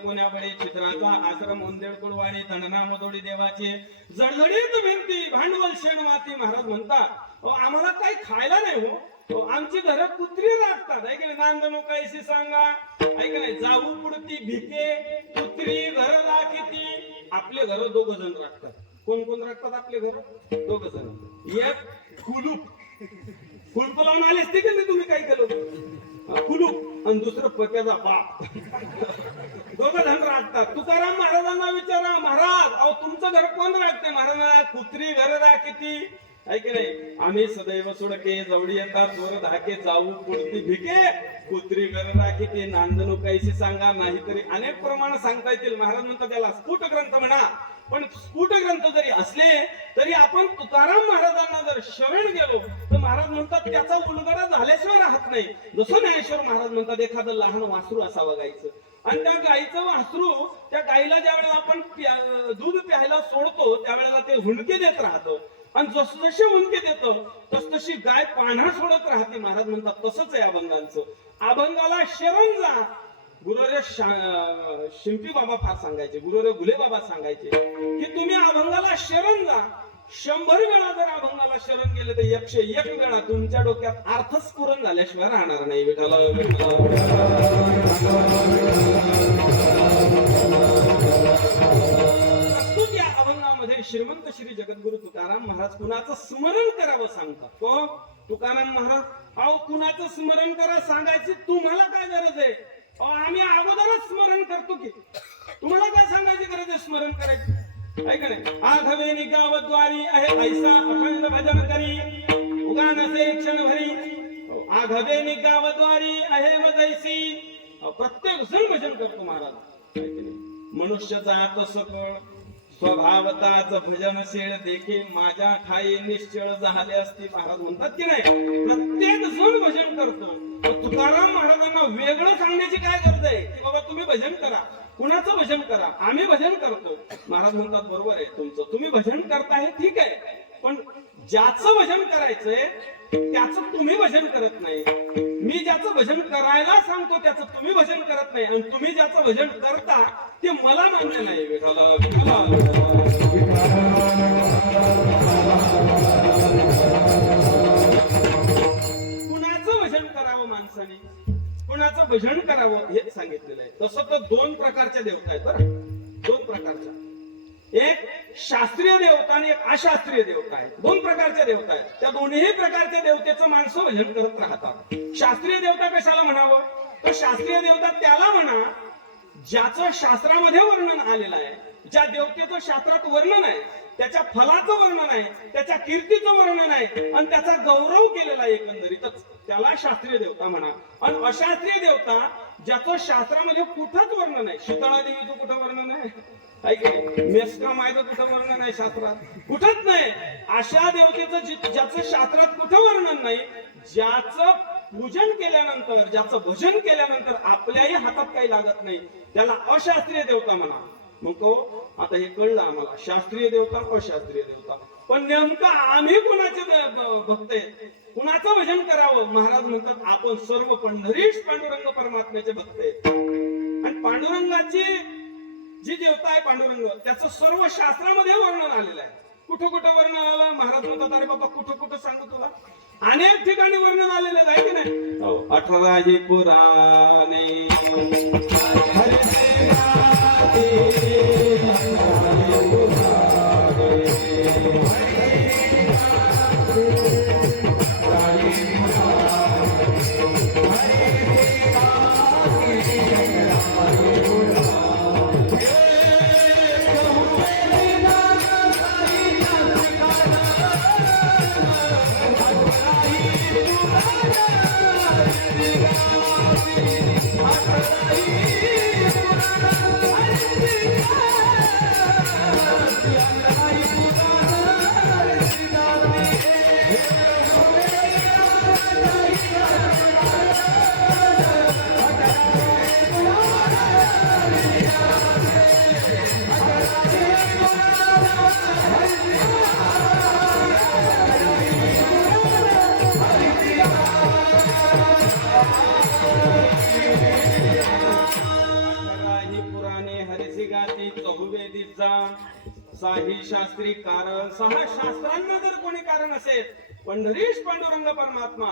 कोण्याकडे चित्राचा आश्रम उंदेड कुळवाणी तणना मदोडी देवाचे जळजळीत भिंती भांडवल शेणमाती. महाराज म्हणतात आम्हाला काही खायला नाही हो, आमची घरं कुत्री राखतात. ऐक नाही नांदणू कैसी सांगा. ऐक नाही जाऊ पुढती भिके कुत्री घर राखीती. आपले घर दोघ जण राखतात. कोण कोण राखतात आपले घर? दोघ जण. एक कुलूप लावून आले असते का नाही तुम्ही काय केलं कुलूप, आणि दुसरं पत्याचा बाप. दोघं जण राखतात. तुकाराम महाराजांना विचारा, महाराज अहो तुमचं घर कोण राखते. महाराज कुत्री घर राखीती. ऐक नाही आम्ही सदैव सुडके जवळी येतात चोर धाके जाऊ पुढती भिके कुत्री घर राखीती नांदणू कैसी सांगा. नाहीतरी अनेक प्रमाण सांगता येतील. महाराज म्हणतात त्याला स्फुट ग्रंथ म्हणा. पण स्फुट ग्रंथ जरी असले तरी आपण तुकाराम महाराजांना जर शरण गेलो तर महाराज म्हणतात त्याचा उलगडा झाल्याशिवाय राहत नाही. जसं ज्ञानेश्वर महाराज म्हणतात एखादं लहान वासरू असावं गाईचं, आणि त्या गाईचं वासरू त्या गाईला ज्या वेळेला आपण दूध प्यायला सोडतो त्यावेळेला ते हुंडके देत राहतं, आणि जसजसे हुंडके देतं तसतशी गाय पान्हा सोडत राहते. महाराज म्हणतात तसंच आहे अभंगांचं. अभंगाला शरण जा. गुरुरे शिंपी बाबा फार सांगायचे, गुरुरे गुले बाबा सांगायचे की तुम्ही अभंगाला शरण जा. 100 वेळा जर अभंगाला शरण गेले तर 101 वेळा तुमच्या डोक्यात अर्थस्फुरण झाल्याशिवाय राहणार नाही. विठाला प्रस्तुत या अभंगामध्ये श्रीमंत श्री जगद्गुरु तुकाराम महाराज कुणाचं स्मरण करावं सांगतात. तो तुकाराम महाराज अहो कुणाचं स्मरण करा सांगायची तुम्हाला काय गरज आहे. आम्ही अगोदरच स्मरण करतो की तुम्हाला काय सांगायची गरज आहे स्मरण करायची. ऐका नाही आघवेनी गावद्वारी आहे ऐसा अखंड भजन करी उगा नसे क्षण भरी. आघवेनी गावद्वारी आहे वजैसी. प्रत्येक जण भजन करतो महाराज. मनुष्य जात सकळ स्वभावताच भजनशील देखील माझ्या ठाई निश्चळ झाले असते. महाराज म्हणतात की नाही, प्रत्येक जण भजन करतो. पण तुकाराम महाराजांना वेगळं सांगण्याची काय गरज आहे की बाबा तुम्ही भजन करा. कुणाचं भजन करा, आम्ही भजन करतो. महाराज म्हणतात बरोबर आहे तुमचं, तुम्ही भजन करताय ठीक आहे, पण ज्याचं भजन करायचंय त्याचं तुम्ही भजन करत नाही. मी ज्याचं भजन करायला सांगतो त्याचं तुम्ही भजन करत नाही, आणि तुम्ही ज्याचं भजन करता ते मला मान्य नाही. विठ्ठला विठ्ठला कुणाचं भजन करावं माणसाने, कुणाचं भजन करावं हे सांगितलेलं आहे. तसं तर दोन प्रकारच्या देवता आहेत बरं, दोन प्रकारच्या. एक शास्त्रीय देवता आणि एक अशास्त्रीय देवता आहे. दोन प्रकारच्या देवता आहेत. त्या दोन्ही प्रकारच्या देवतेचं माणसं भजन करत राहतात. शास्त्रीय देवता कशाला म्हणावं, तर शास्त्रीय देवता त्याला म्हणा ज्याचं शास्त्रामध्ये वर्णन आलेलं आहे, ज्या देवतेचं शास्त्रात वर्णन आहे, त्याच्या फलाचं वर्णन आहे, त्याच्या कीर्तीचं वर्णन आहे, आणि त्याचा गौरव केलेला आहे एकंदरीतच, त्याला शास्त्रीय देवता म्हणा. आणि अशास्त्रीय देवता ज्याचं शास्त्रामध्ये कुठंच वर्णन आहे. शीतळा देवीचं कुठं वर्णन आहे, मेस्का मायचं कुठं वर्णन आहे शास्त्रात, कुठंच नाही. अशा देवतेचं ज्याचं शास्त्रात कुठं वर्णन नाही, ज्याचं पूजन केल्यानंतर, ज्याचं भजन केल्यानंतर आपल्याही हातात काही लागत नाही, त्याला अशास्त्रीय देवता म्हणा. मग तो आता हे कळलं आम्हाला, शास्त्रीय देवता अशास्त्रीय देवता. पण नेमकं आम्ही कुणाचे भक्त आहेत, कुणाचं भजन करावं. महाराज म्हणतात आपण सर्व पंढरीश पांडुरंग परमात्म्याचे भक्त आहेत. आणि पांडुरंगाची जी देवता आहे पांडुरंग, त्याचं सर्व शास्त्रामध्ये वर्णन आलेलं आहे. कुठं कुठं वर्णन आलं, महाराज म्हणतात अरे बाबा कुठं कुठं सांगू तुला, अनेक ठिकाणी वर्णन आलेलं आहे की नाही. 18 ही पुराणे साही शास्त्री कारण. 6 शास्त्रांना जर कोणी कारण असेल, पंढरीश पांडुरंग परमात्मा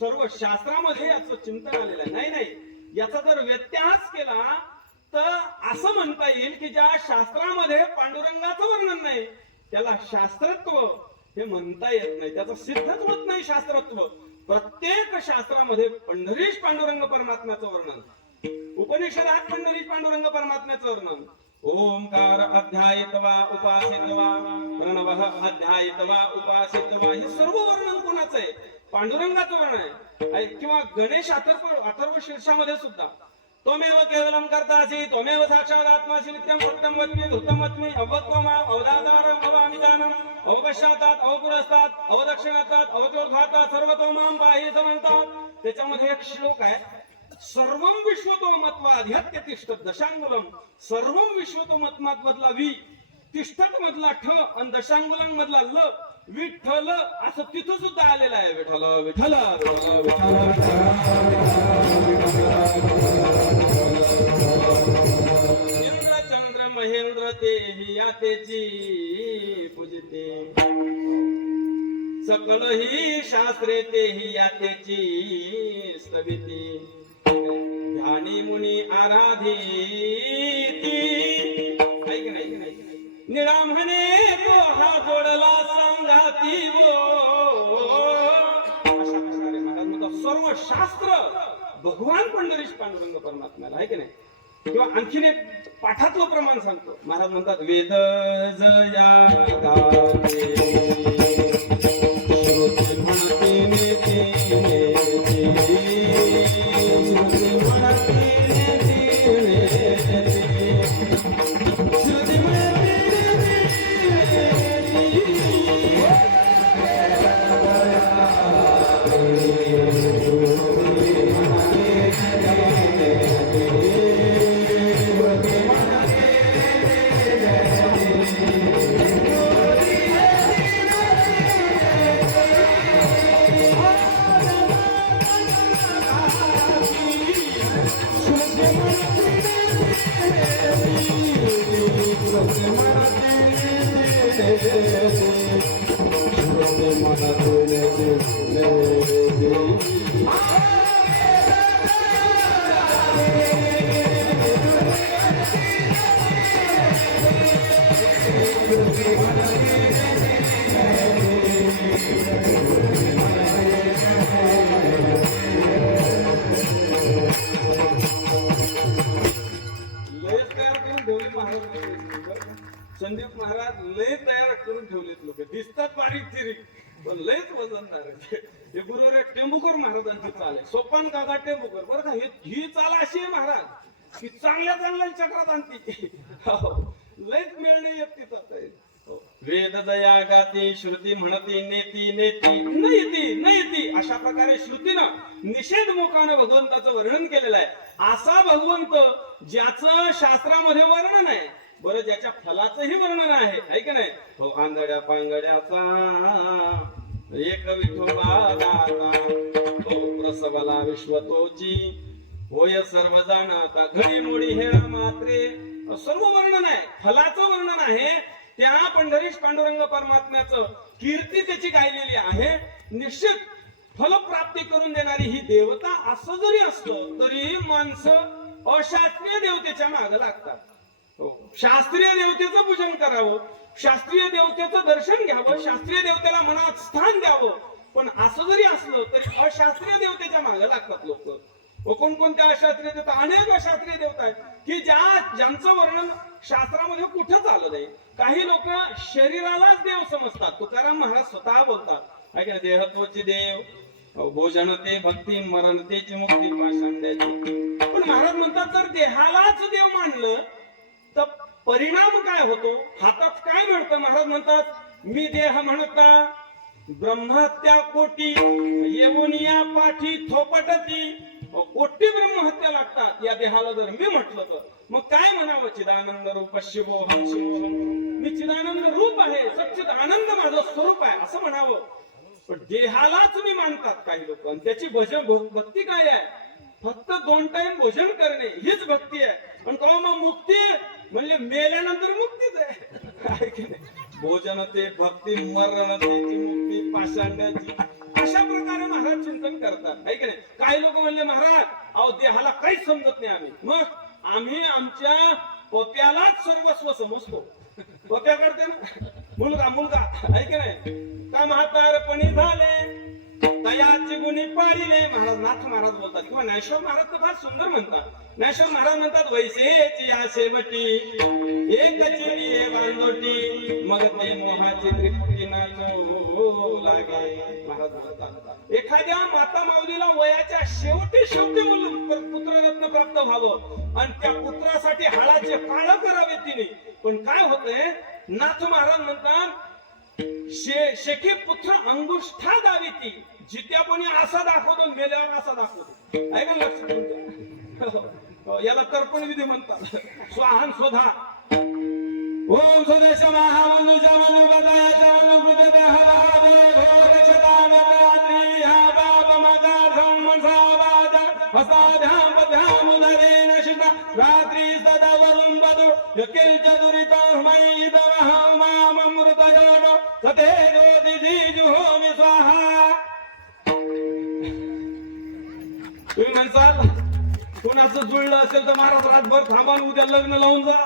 सर्व शास्त्रामध्ये याचं चिंतन आलेलं आहे. नाही नाही, याचा जर व्यत्यास केला तर असं म्हणता येईल की ज्या शास्त्रामध्ये पांडुरंगाचं वर्णन नाही त्याला शास्त्रत्व हे म्हणता येत नाही, त्याचं सिद्धच होत नाही शास्त्रत्व. प्रत्येक शास्त्रामध्ये पंढरीश पांडुरंग परमात्म्याचं वर्णन, उपनिषदात पंढरीश पांडुरंग परमात्म्याचं वर्णन, ओंकार अध्यायितवा उपासितवा, प्रणवः अध्यायितवा उपासितवा, हे सर्व वर्णन कोणाचं आहे, पांडुरंगाचं वर्णन आहे. किंवा गणेश अथर्व शीर्षामध्ये सुद्धा त्वमेव केवलम कर्तासि त्वमेव साक्षात् आत्मासि नित्यं सत्यं वच्मि धृतं वच्मि अवत्वमाम् अवधातारम् अवामिदानम् अवपश्चातात् अवपुरस्तात् अवदक्षिणातात् अवचोद्घातात् सर्वतो मां पाहि असं म्हणतात. त्याच्यामध्ये एक श्लोक आहे, सर्वं विश्वतोमत्वाद्यत्य तिष्ठत दशांगुलम. सर्वं विश्वतोमत्वात मधला वि, तिष्ठत मधला ठ आणि दशांगुलम मधला ल, विठ्ठल असं तिथं सुद्धा आलेलं आहे. विठ्ठल विठ्ठल इंद्र चंद्र महेंद्र तेही यातेची पूजिते, सकल ही शास्त्रे तेही यातेची स्तविती, ध्यानी मुनी आराधीती. ऐक नाही निळा म्हणे तो हा जोडला संघाती वो. अशा प्रकारे महाराज म्हणतात सर्व शास्त्र भगवान पंढरीश पांडुरंग परमात्म्याला आहे की नाही. किंवा आणखीन एक पाठातलं प्रमाण सांगतो. महाराज म्हणतात वेद जया गाते, श्रुती म्हणते नेते श्रुती म्हणते नेते, श्रुती म्हणते संदीप महाराज लय तयार करून ठेवलेत लोक, दिसतात बारीक चिरीक पण लयच वजनदार आहे. हे गुरुवर टेंबुकर महाराजांची चाल आहे, सोपान काका टेंबुकर बरं का. ही चाल अशी आहे महाराज की चांगल्या चक्रात आणते. लयच मिळणे येत तिथं. वेद दया गाती श्रुती म्हणती नेती नेती नयती नयती, अशा प्रकारे श्रुतीनं निषेधमुखानं भगवंताचं वर्णन केलेलं आहे. असा भगवंत ज्याचं शास्त्रामध्ये वर्णन आहे, बरं ज्याच्या फलाचंही वर्णन आहे की नाही. हो आंधड्या पांगड्याचा एक विठोबा दाता, हो प्रसवला विश्वतोची होय सर्व जाणता घडी मोडी हेळा मात्रे, सर्व वर्णन आहे. फलाचं वर्णन आहे, त्या पंढरीश पांडुरंग परमात्म्याचं कीर्ती त्याची गायलेली आहे. निश्चित फलप्राप्ती करून देणारी ही देवता असं जरी असलं तरी माणसं अशास्त्रीय देवतेच्या मागे लागतात. शास्त्रीय देवतेचं पूजन करावं, शास्त्रीय देवतेचं दर्शन घ्यावं, शास्त्रीय देवतेला मनात स्थान द्यावं. पण असं जरी असलं तरी अशास्त्रीय देवतेच्या मागे लागतात लोक. कोणकोणत्या अशास्त्रीय देवता, अनेक अशास्त्रीय देवता आहेत की ज्यांचं वर्णन शास्त्रामध्ये कुठंच आलं नाही. काही लोक शरीरालाच देव समजतात. तुकाराम महाराज स्वतः बोलतात ऐका, देहत्वचे देव भोजन ते भक्ती मरण तेची मुक्ती पाषांड्याची. पण महाराज म्हणतात जर देहालाच देव मानलं तर परिणाम काय होतो, हातात काय मिळतं. महाराज म्हणतात मी देह म्हणता ब्रह्महत्या कोटी येऊन या पाठी थोपटती, कोटी ब्रह्महत्या लागतात या देहाला जर मी म्हटलं तर. मग काय म्हणावं, चिदानंद रूप शिवोहम शिवोहम, मी चिदानंद रूप आहे, सच्चिद आनंद माझं स्वरूप आहे असं म्हणावं. पण देहालाच मी मानतात काही लोक. आणि त्याची भक्ती काय आहे, फक्त 2 टाइम भोजन करणे हीच भक्ती आहे. पण का मग मुक्ती म्हणजे मेल्यानंतर मुक्तीच आहे. भोजन ते भक्ती मरण तेची मुक्ती पाषांड्याची, अशा प्रकारे महाराज चिंतन करतात आहे की नाही. काही लोक म्हणले महाराज अहो देहाला काहीच समजत नाही मग आम्ही आमच्या पप्यालाच सर्वस्व समजतो. पप्या करते ना मुलगा आहे की नाही. का म्हातारपणी झाले तयाची गुणी पाडिले, महाराज नाथ महाराज बोलतात. किंवा ज्ञानेश्वर महाराज तर फार सुंदर म्हणतात. ज्ञानेश्वर महाराज म्हणतात वैसेची या शेवटी एकची बांधोटी मग ते मोहाची तृप्ती नाचू लागे. महाराज बोलतात एखाद्या माता माऊलीला वयाच्या शेवटी पुत्ररत्न प्राप्त व्हावं आणि त्या पुत्रासाठी हाडाचे काळ करावे तिने. पण काय होतंय, नाथ महाराज म्हणतात शेकी पुत्र अंगुष्ठा दावी ती, जित्यापणी असा दाखवतो मेल्यावर असा दाखवतो. ऐका लक्षात, याला तर्पण विधी म्हणतात. स्वाहन स्वधा ओम स्वदेश महावंदूच्या वंदूपदायाच्या वंदूकृते देहवादे घोर शतान रात्री हा बाप मगा धम्मसावादा हसाध्याम पध्याम नरेण शिता रात्री सदा वरुण बदु यकिल चतुरित मयि दवह माम अमृतयोनो सते ज्योति जीजुहोमि स्वाहा. तुम्ही म्हणसाल कोणाचं जुळलं असेल तर महाराज रातभर थांबा, उद्या लग्न लावून जा.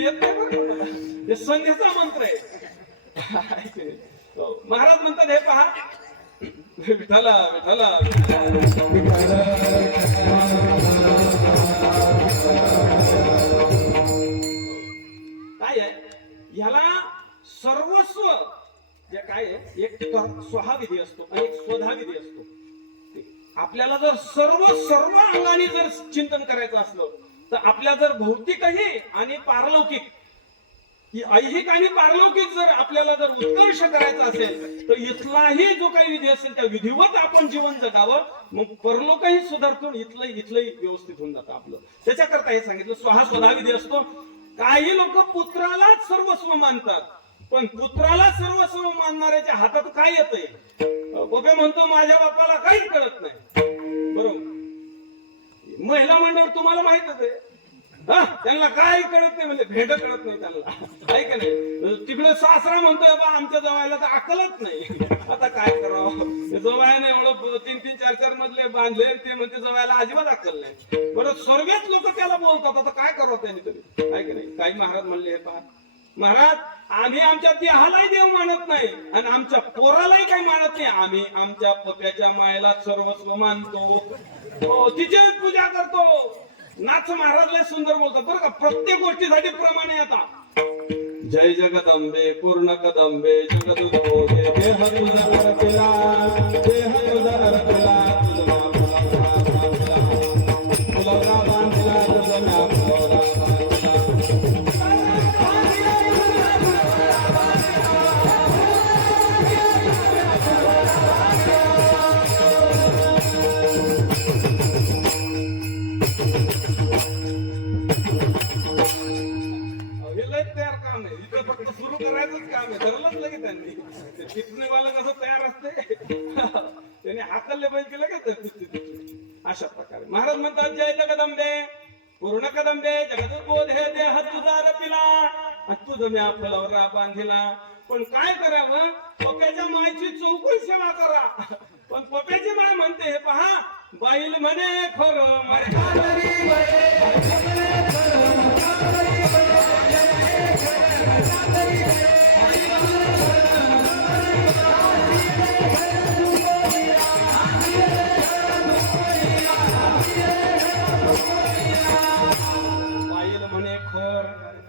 येत नाही बरं, हे संधीचा मंत्र आहे. महाराज म्हणतात हे पहा विठ्ठला विठ्ठला काय आहे ह्याला सर्वस्व जे काय आहे, एक स्वहा विधी असतो आणि एक स्वधा विधी असतो. आपल्याला जर सर्व अंगाने जर चिंतन करायचं असलं तर आपल्या जर भौतिकही आणि पारलौकिक, ऐहिक आणि पारलौकिक जर आपल्याला जर उत्कर्ष करायचा असेल तर इथलाही जो काही विधी असेल त्या विधिवत आपण जीवन जगावं. मग परलोकही सुधारतो, इथलंही व्यवस्थित होऊन जातं आपलं. त्याच्याकरता हे सांगितलं स्वहा स्वधा विधी असतो. काही लोक पुत्रालाच सर्वस्व मानतात, पण पुत्राला सर्वस्व मानणाऱ्याच्या हातात काय येतंय. बाबा म्हणतो माझ्या बापाला काहीच कळत नाही. बरोबर, महिला मंडळ तुम्हाला माहितच आहे, त्यांना काय कळत नाही म्हणजे भेट कळत नाही त्यांना, आहे का नाही. तिकडे सासरा म्हणतोय बा आमच्या जवायला तर अकलच नाही. आता काय करावं, जवायने एवढं 3-3, 4-4 मजले बांधले, ते म्हणते जवायला अजिबात अक्कल नाही. बरं स्वर्गीयच लोक त्याला बोलतात, आता काय करावं त्यांनी तरी, आहे का नाही. काही महाराज म्हणले पहा महाराज आम्ही आमच्या देहालाही देव मानत नाही आणि आमच्या पोरालाही काही मानत नाही. आम्ही आमच्या पप्याच्या मायला सर्वस्व मानतो, तिची पूजा करतो. नाच महाराज लय सुंदर बोलतात बरं का, प्रत्येक गोष्टीसाठी प्रमाणे आता. जय जगदंबे पूर्ण कदंबे जगदुद्भोगे देह तुझा अर्पला, देह तुझा अर्पला, तुझा फुलवरा बांधला, तुझा फुलवरा तयार काम आहे इथं, फक्त सुरू करायचंच काम आहे. ठरलंच लगे त्यांनी. ते पिचणेवाला कसं तयार असते त्याने हाकलले पाहिजे लगेच. अशा प्रकारे महाराज म्हणतात जय जगदंबे पूर्ण कदंबे जगदुद्बोधे देह तुझा रपिला, तुझं म्या फुलवरा बांधिला. पण काय करावं, पप्याच्या मायची चौकून सेवा करा. पण पप्याची माय म्हणते हे पहा, बाईल म्हणे खरं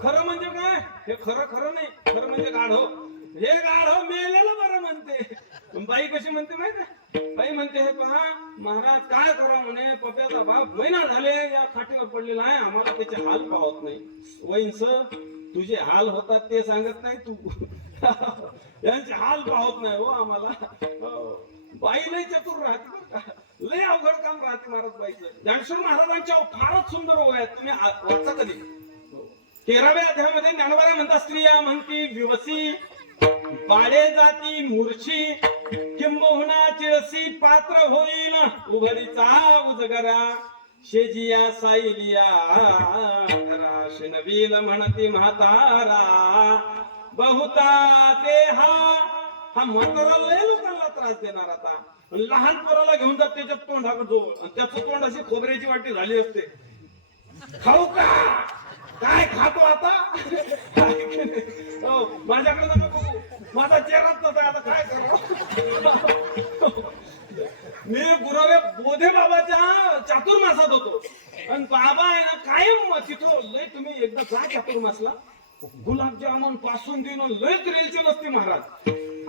खरं म्हणजे काय, हे खरं खरं नाही, खरं म्हणजे गाढव. हे गाढव मेलेलं बरं म्हणते. बाई कशी म्हणते माहिती, बाई म्हणते हे पहा महाराज काय करा म्हणे, पप्याचा बाप महिना झाले या खाटीवर पडलेला आहे, आम्हाला त्याचे हाल पाहत नाही. वैंस तुझे हाल होतात ते सांगत नाही तू यांचे हाल पाहत नाही हो आम्हाला. बाई लय चतुर राहते बरं का, लय अवघड काम राहते महाराज बाईचं. ज्ञानेश्वर महाराजांच्या फारच सुंदर ओव्या आहेत, तुम्ही वाचा कधी. 13व्या अध्यायामध्ये ज्ञानोबा म्हणतात स्त्रिया म्हणती विवसी, पाडे जाती मूर्छी, किंबहुना चिळसी पात्र होईल उघडीचा उजगरा, शेजिया साईलिया घरा, शिनवील म्हणती म्हातारा बहुता ते हा म्हातारा लय लोकांना त्रास देणार. आता लहान पोराला घेऊन जात त्याच्या तोंडाकडे जवळ, आणि त्याचं तोंड अशी खोबऱ्याची वाटी झाली असते. खाऊ का, काय खातो आता हो, माझ्याकडे नका बघू, माझा चेहराच नव्हता, आता काय करू. मी गुरवे बोधे बाबाच्या चातुर्मासात होतो, आणि बाबा आहे ना कायम तिथं लय, तुम्ही एकदा जा चातुर्मासला, गुलाबजामुन पासून दिन लय रेलचे नसते महाराज.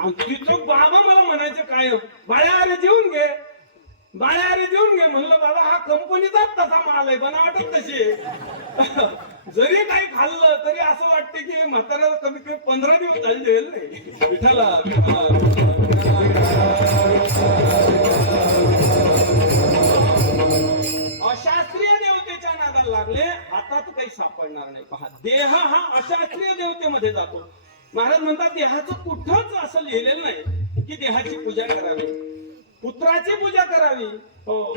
आणि तिथं बाबा मला म्हणायचे कायम, बाळ्या अरे जेवून घे, बाळ्या अरे जेवून घे. म्हणलं बाबा हा कंपनीचाच तसा माल आहे, बनावटच तशी. जरी काही खाल्लं तरी असं वाटते की म्हाताऱ्याला कमीत कमी 15 दिवस झाले जेवेल नाही. विठाला अशास्त्रीय देवतेच्या नादाला लागले, हातात काही सापडणार नाही. पहा देह हा अशास्त्रीय देवतेमध्ये जातो. महाराज म्हणतात देहाचं कुठंच असं लिहिलेलं नाही की देहाची पूजा करावी, पुत्राची पूजा करावी,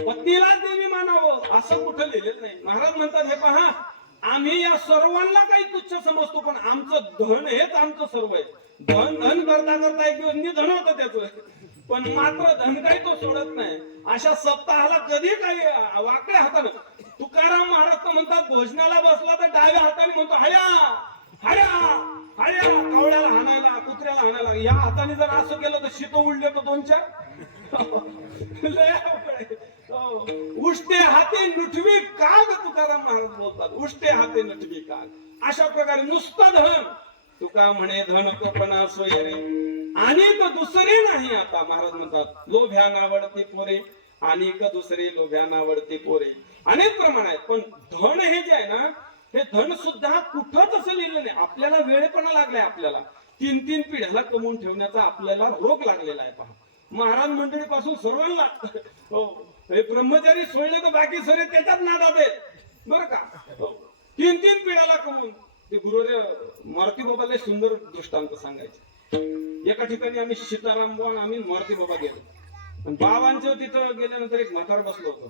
पत्नीलाच देवी मानावं असं कुठं लिहिलेलं नाही. महाराज म्हणतात हे पहा, आम्ही या सर्वांना काही तुच्छ समजतो, पण आमचं धन हेच आमचं सर्व आहे. धन करता करता एक दिवस निधन होतं त्याचं, पण मात्र धन काही तो सोडत नाही. अशा सप्ताहाला कधी काही वाकड्या हातानं, तुकाराम महाराज म्हणतात भोजनाला बसला तर डाव्या हाताने म्हणतो हळ्या हळ्या हळ्या, कावळ्याला हाणायला, कुत्र्याला हाणायला. या हाताने जर असं केलं तर शितो उडले तर 2-4. उष्टे हाती नुठवी काग, तुकाराम महाराज बोलतात, उष्टे हाती नुठवी काग. अशा प्रकारे नुसतं धन, तुका म्हणे धन कपना सोय रे, आणि दुसरे नाही. आता महाराज म्हणतात लोभ्या नावडती पोरे, आणि दुसरे लोभ्या नावडती पोरे. अनेक प्रमाण आहेत, पण धन हे जे आहे ना, हे धन सुद्धा कुठंच असं लिहिलं नाही. आपल्याला वेळेपणा लागलाय, आपल्याला 3-3 पिढ्याला कमवून ठेवण्याचा आपल्याला रोग लागलेला आहे. पहा महाराज मंडळीपासून सर्वांना हो, हे ब्रह्मचारी सोडले तर बाकी सगळे त्याच्यात नादात आहेत बरं का. 3-3 पिढ्याला कमवून. ते गुरुदेव मारुती बाबाला सुंदर दृष्टांत सांगायचे. एका ठिकाणी आम्ही सीताराम बुवा आम्ही मारुती बाबा गेलो, बाबांच्या तिथं गेल्यानंतर एक म्हातार बसलो होतो.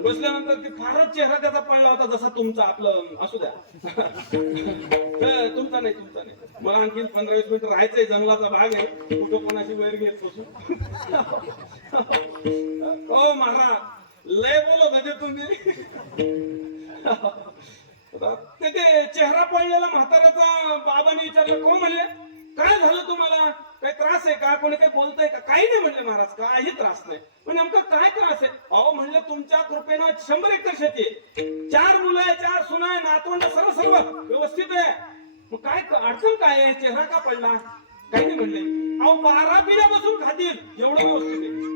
बसल्यानंतर ते फारच चेहरा त्याचा पडला होता, जसा तुमचा, आपलं असू द्या तुमचा नाही. मला आणखी 15-20 मिनिटं राहायचंय, जंगलाचा भाग आहे, कुठं कोणाची वैर घेत बसू. हो महाराज लय बोलत होते तुम्ही. ते चेहरा पडलेला म्हाताऱ्याचा बाबाने विचारलं, कोण म्हणले, काय झालं तुम्हाला, काही त्रास आहे का, कोणी काही बोलतंय का? काही नाही म्हणले महाराज, काही त्रास नाही. पण नेमका काय त्रास आहे? अहो म्हणलं तुमच्या कृपेनं 100 एकर शेती आहे, 4 मुलं आहे, 4 सुना आहे, नातवंड सर्व व्यवस्थित आहे. मग काय अडचण काय आहे, चेहरा का पडला? काही नाही म्हणले. अहो 12 पिढ्या बसून खातील एवढं व्यवस्थित आहे.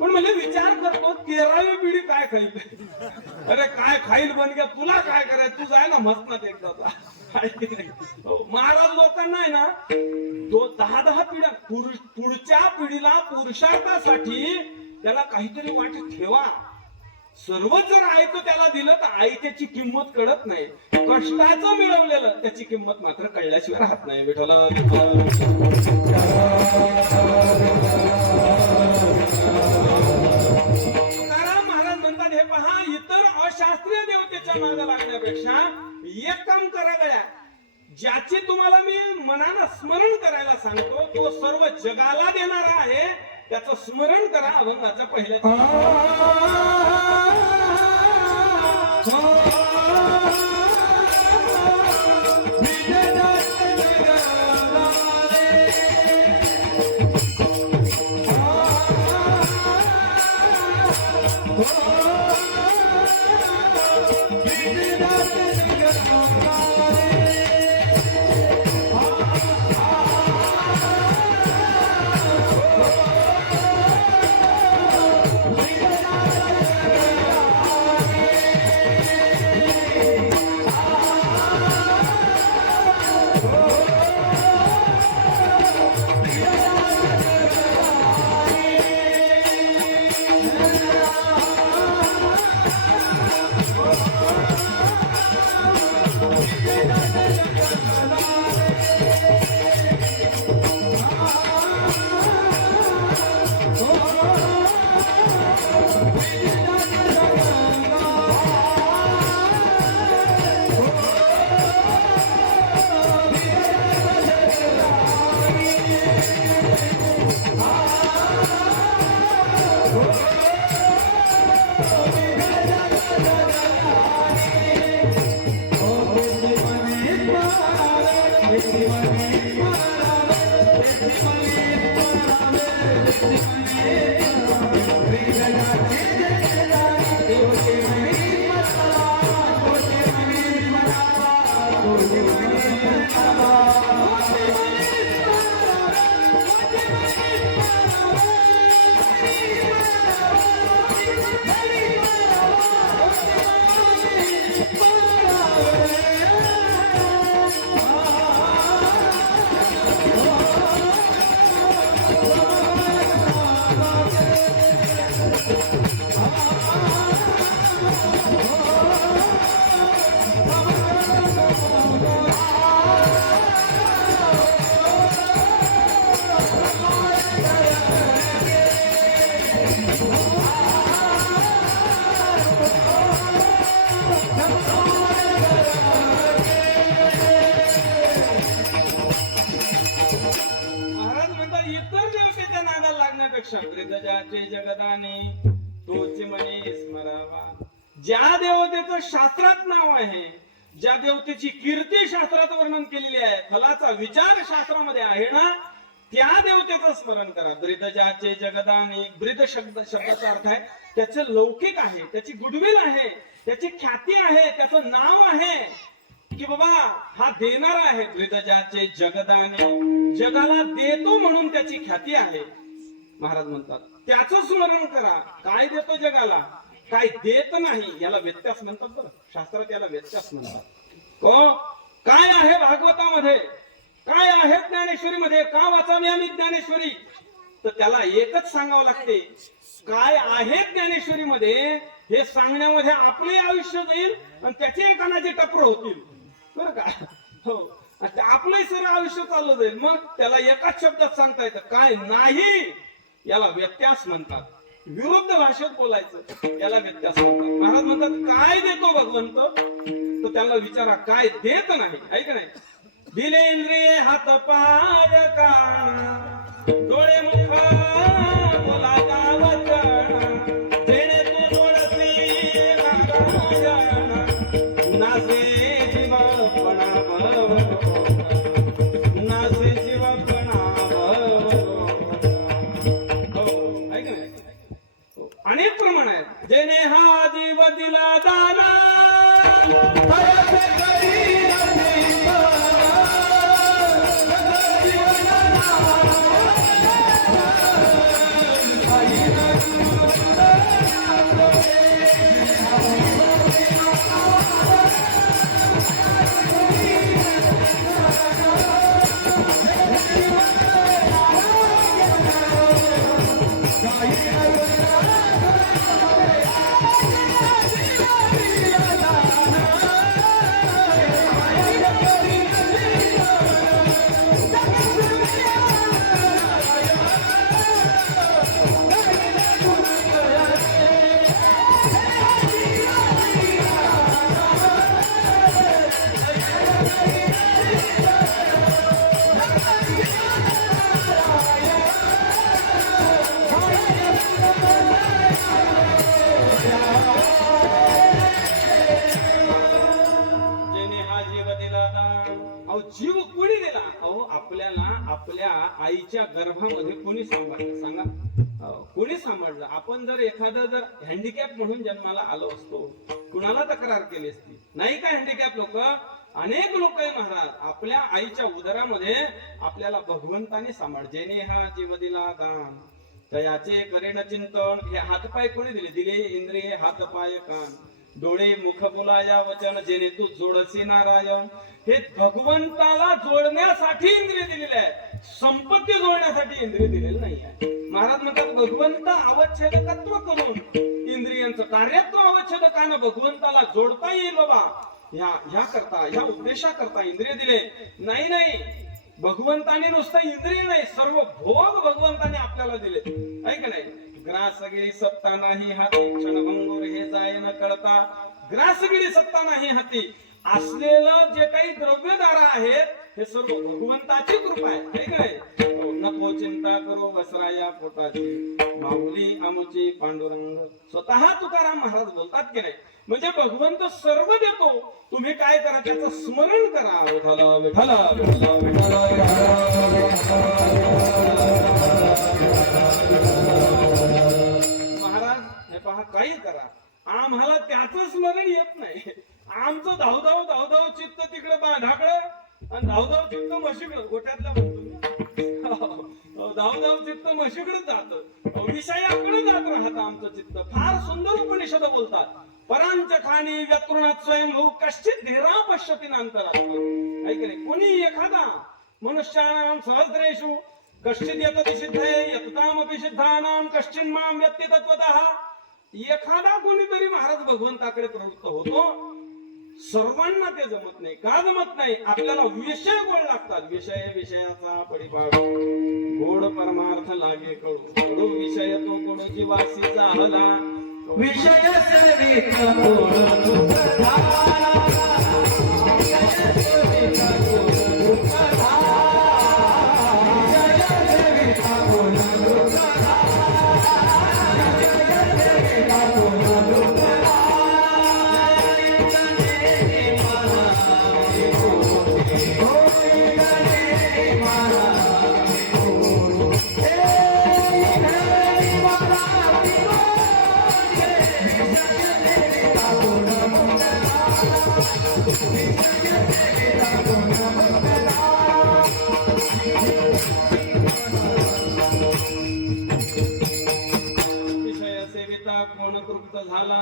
पण म्हणजे विचार करतो 13वी पिढी काय खाईल. अरे काय खाईल बन गया, तुला काय करायचं, तू जाय ना मस्त एकदा. महाराज लोकांना आहे ना 10 पिढ्या, पुढच्या पिढीला पुरुषार्थासाठी त्याला काहीतरी वाट ठेवा. सर्व जर आयतं त्याला दिलं तर आयत्याची किंमत कळत नाही, कष्टाचं मिळवलेलं त्याची किंमत मात्र कळल्याशिवाय राहत नाही. विठ्ठला तुकाराम महाराज म्हणतात, हे पहा, इतर अशास्त्रीय देवतेच्या मागे लागण्यापेक्षा एक काम करा गड्या, ज्याची तुम्हाला मी मनानं स्मरण करायला सांगतो तो सर्व जगाला देणारा आहे, त्याचं स्मरण करा. अभंगाचा पहिल्या वृद्धजाचे जगदाने तोच म्हणे स्मरावा. ज्या देवतेचं शास्त्रात नाव आहे, ज्या देवतेची कीर्ती शास्त्रात वर्णन केलेली आहे, फलाचा विचार शास्त्रामध्ये आहे ना, त्या देवतेचं स्मरण करा. ब्रिदजाचे जगदाने, ब्रिद शब्दाचा अर्थ आहे त्याचं लौकिक आहे, त्याची गुडविल आहे, त्याची ख्याती आहे, त्याचं नाव आहे की बाबा हा देणारा आहे. ब्रिदजाचे जगदाने, जगाला देतो म्हणून त्याची ख्याती आहे. महाराज म्हणतात त्याचं स्मरण करा. काय देतो जगाला, काय देत नाही, याला व्यत्यास म्हणतात. बरं, शास्त्रात याला व्यत्यास म्हणतात. काय आहे भागवतामध्ये, काय आहे ज्ञानेश्वरीमध्ये, का वाचावी आम्ही ज्ञानेश्वरी, तर त्याला एकच सांगावं लागते. काय आहे ज्ञानेश्वरीमध्ये हे सांगण्यामध्ये आपले आयुष्य जाईल आणि त्याचे कानाचे टपर होतील, बरं का. हो, आपलंही सर्व आयुष्य चाललं जाईल. मग त्याला एकाच शब्दात सांगता येतं. काय नाही याला व्यत्यास म्हणतात. विरुद्ध भाषेत बोलायचं याला व्यत्यास म्हणतात. महाराज म्हणतात काय देतो भगवंत, तर त्याला विचारा काय देत नाही. ऐक नाही, दिले इंद्रिय हात पाय कान डोळे मुख बोला वचन, जेणे तू डोळसी नासे जीव पणा नासे जीव जेणे हा जीव दिला अहो जीव कोणी दिला अहो आपल्याला आपल्या आईच्या गर्भामध्ये कोणी सांभाळलं सांगा कोणी सांभाळलं आपण जर एखादं जर हँडिकॅप म्हणून जन्माला आलो असतो कुणाला तक्रार केली असती नाही का हँडिकॅप लोक अनेक लोक आहे महाराज आपल्या आईच्या उदरामध्ये आपल्याला भगवंताने सांभाळ जेणे हा जीव दिला दान तयाचे करेन चिंतन हे हातपाय कोणी दिले इंद्रिय हात पाय कान डोळे मुख बोलाया वचन जेणे तू जोडसी नारायण हे भगवंताला जोडण्यासाठी इंद्रिय दिलेले आहे संपत्ती जोडण्यासाठी इंद्रिय दिलेलं नाही आहे महाराज म्हणतात भगवंत अवच्छेदकत्व करून इंद्रियांचं कार्यत्व अवच्छेदकानं भगवंताला जोडता येईल बाबा ह्या करता ह्या उद्देशाकरता इंद्रिय दिले नाही भगवंताने नुसतं इंद्रिय नाही सर्व भोग भगवंताने आपल्याला दिले आहे का नाही ग्रासगिरी सत्ता नाही हाती क्षणभंगुर हे जाय न कळता ग्रासगिरी सत्ता नाही हाती असलेलं जे काही द्रव्यधारा आहेत हे सर्व भगवंताची कृपा आहे का नाही नको चिंता करो वसराया पोटाची माऊली आमची पांडुरंग स्वतः तुकाराम महाराज बोलतात की नाही म्हणजे भगवंत सर्व देतो तुम्ही काय करा त्याचं स्मरण करा विठ्ठल विठ्ठल महाराज हे पहा काही करा आम्हाला त्याचं स्मरण येत नाही आमचं धावधाव चित्त तिकडे ढाकळं आणि धावधाव चित्त म्हशीकडं गोट्यातल्या म्हणतो धावधाव चित्त म्हशीकडे जात विषयाकडे जात राहत आमचं चित्त फार सुंदर उपनिषद बोलतात परांच खाणी व्यतृणात स्वयंभू कश्चित धीरा पश्यती अंतरात ऐक नाही कोणी एखादा मनुष्याणाम सहस्रेषु कश्चित यतति सिद्धये यततामपि सिद्धानाम कश्चिन माम व्यक्ती तत्वतः एखादा कोणीतरी महाराज भगवंताकडे प्रवृत्त होतो सर्वांना ते जमत नाही का जमत नाही आपल्याला विषय गोड लागतात विषयाचा परिपाक गोड परमार्थ लागे कडू विषय तो गोड जीवासी चाहला विषय सरित गोड दुःखधारा विषय सरित गोड दुःखधारा विषय सरित गोड दुःखधारा कोण तृप्त झाला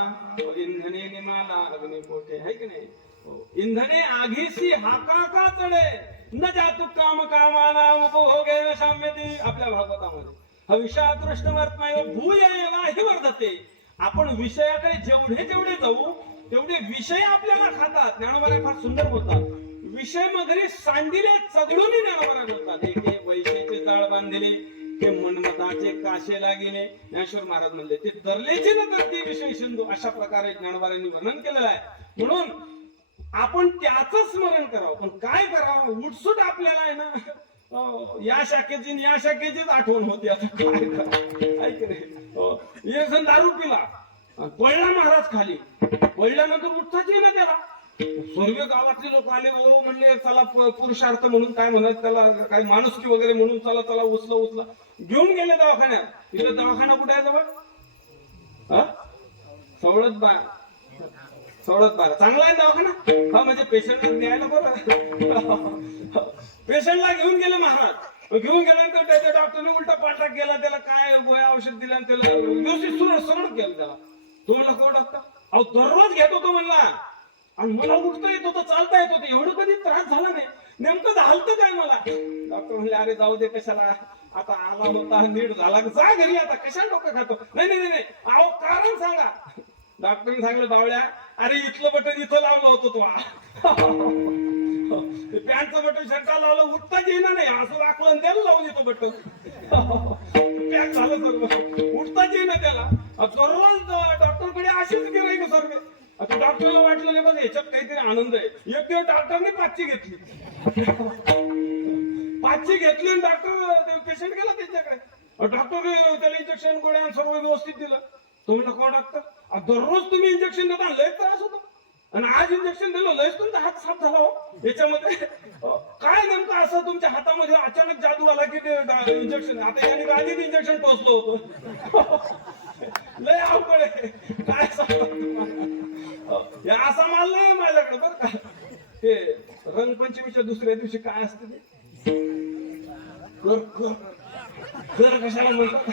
इंधने निमाला अग्निपोटे है की नाही इंधने आगीसी हाका चढे न जातु काम कामाना उपभोगे न शाम्यती आपल्या भागवतामध्ये हविषादृष्ट वर्तमाय भूयेवा हि वर्धते आपण विषयाकडे जेवढे जाऊ तेवढे विषय आपल्याला खातात ज्ञानोबा फार सुंदर बोलतात विषय मधली सांडिले चगडून ज्ञानोबा बोलतात एक वैशेचे जाळ बांधले ते मनमताचे काशेला गेले ज्ञानेश्वर महाराज म्हणले ते तरलेचे न तरती विषय सिंधू अशा प्रकारे ज्ञानोबांनी वर्णन केलेलं आहे म्हणून आपण त्याच स्मरण करावं पण काय करावं उठसूट आपल्याला आहे ना या शाखेचीच आठवण होती आता काय करावं ऐक रे एक जण दारू पिला पडला महाराज खाली पडल्यानंतर उठताच ना त्याला सर्व गावातले लोक आले ओ म्हणले चला पुरुषार्थ म्हणून काय म्हणत त्याला काही माणुसकी वगैरे म्हणून चला उचला घेऊन गेले दवाखान्यात तिथे दवाखाना कुठे आहे जवळ सवळत सोडत बारा चांगला आहे दवाखाना. हा म्हणजे पेशंटला न्यायला बरं. पेशंटला घेऊन गेले महाराज. घेऊन गेल्यानंतर त्याच्या डॉक्टरने उलटा पालटा केला, त्याला काय गोळ्या औषध दिला आणि त्याला व्यवस्थित सरळ केलं त्याला. तो म्हणला को डॉक्टर, अहो दररोज घेतो तो म्हणला, आणि मला उठता येत होतं, चालता येत होतं, एवढं कधी त्रास झाला नाही, नेमकं झालं काय मला. डॉक्टर म्हणले अरे जाऊ दे, कशाला आता आला होता नीट झाला, जा घरी, आता कशाला डोकं खातो. नाही नाही नाही, अहो कारण सांगा. डॉक्टरने सांगितलं बावळ्या, अरे इथलं बटन इथं लावलं होतं तू. पॅन्टचं बटन शर्टाला लावलं, उठताच येईना नाही, असं राखलं आणि त्याला लावून येतो बटन. पॅक झालं सर्व, उठताच येईना त्याला. दररोज डॉक्टरकडे अशीच गिराईक सर्व. आता डॉक्टरला वाटलं नाही बघ याच्यात काहीतरी आनंद आहे. एक दिवस डॉक्टरने 5ची घेतली. 5ची घेतली आणि डॉक्टर पेशंट गेला त्यांच्याकडे. डॉक्टर त्याला इंजेक्शन गोळ्या सर्व व्यवस्थित दिलं. तो म्हणला को डॉक्टर, दररोज तुम्ही इंजेक्शन देता, लय त्रास होतो, आणि आज इंजेक्शन दिलं, लयच तुमचा हात साफ झाला हो. याच्यामध्ये काय नेमकं असं तुमच्या हातामध्ये अचानक जादू आला की ते इंजेक्शन, आता याने आधीच इंजेक्शन टोचलं होतं. लय अवघड आहे, काय सांगा. असा माल नाही माझ्याकडे बरं का. ते रंगपंचमीच्या दुसऱ्या दिवशी काय असतं ते कर कर कर कशाला म्हणतात.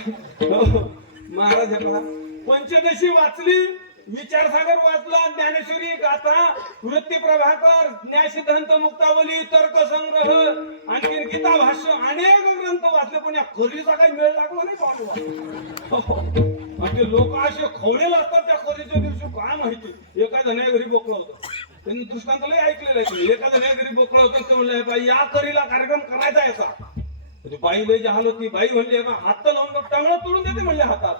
महाराज हे पंचदशी वाचली, विचारसागर वाचला, ज्ञानेश्वरी गाथा, वृत्ती प्रभाकर, न्यायसिद्धांत मुक्तावली, तर्कसंग्रह, आणखी गीता भाष्य, अनेक ग्रंथ वाचले, पण या खरीचा काही मेळ लागला नाही पाहू. लोक असे खवळेल असतात त्या खरीच्या दिवशी, काय माहिती. एका जणा घरी बोकळं होतं, त्यांनी दृष्टांतला ऐकलेलं आहे. एका जणा घरी बोकळं होतं, ते म्हणलं या करीला कार्यक्रम करायचा याचा. बाई लय जहाल होती. बाई म्हणली हात लावून टांगळं तोडून देते म्हणले हातात.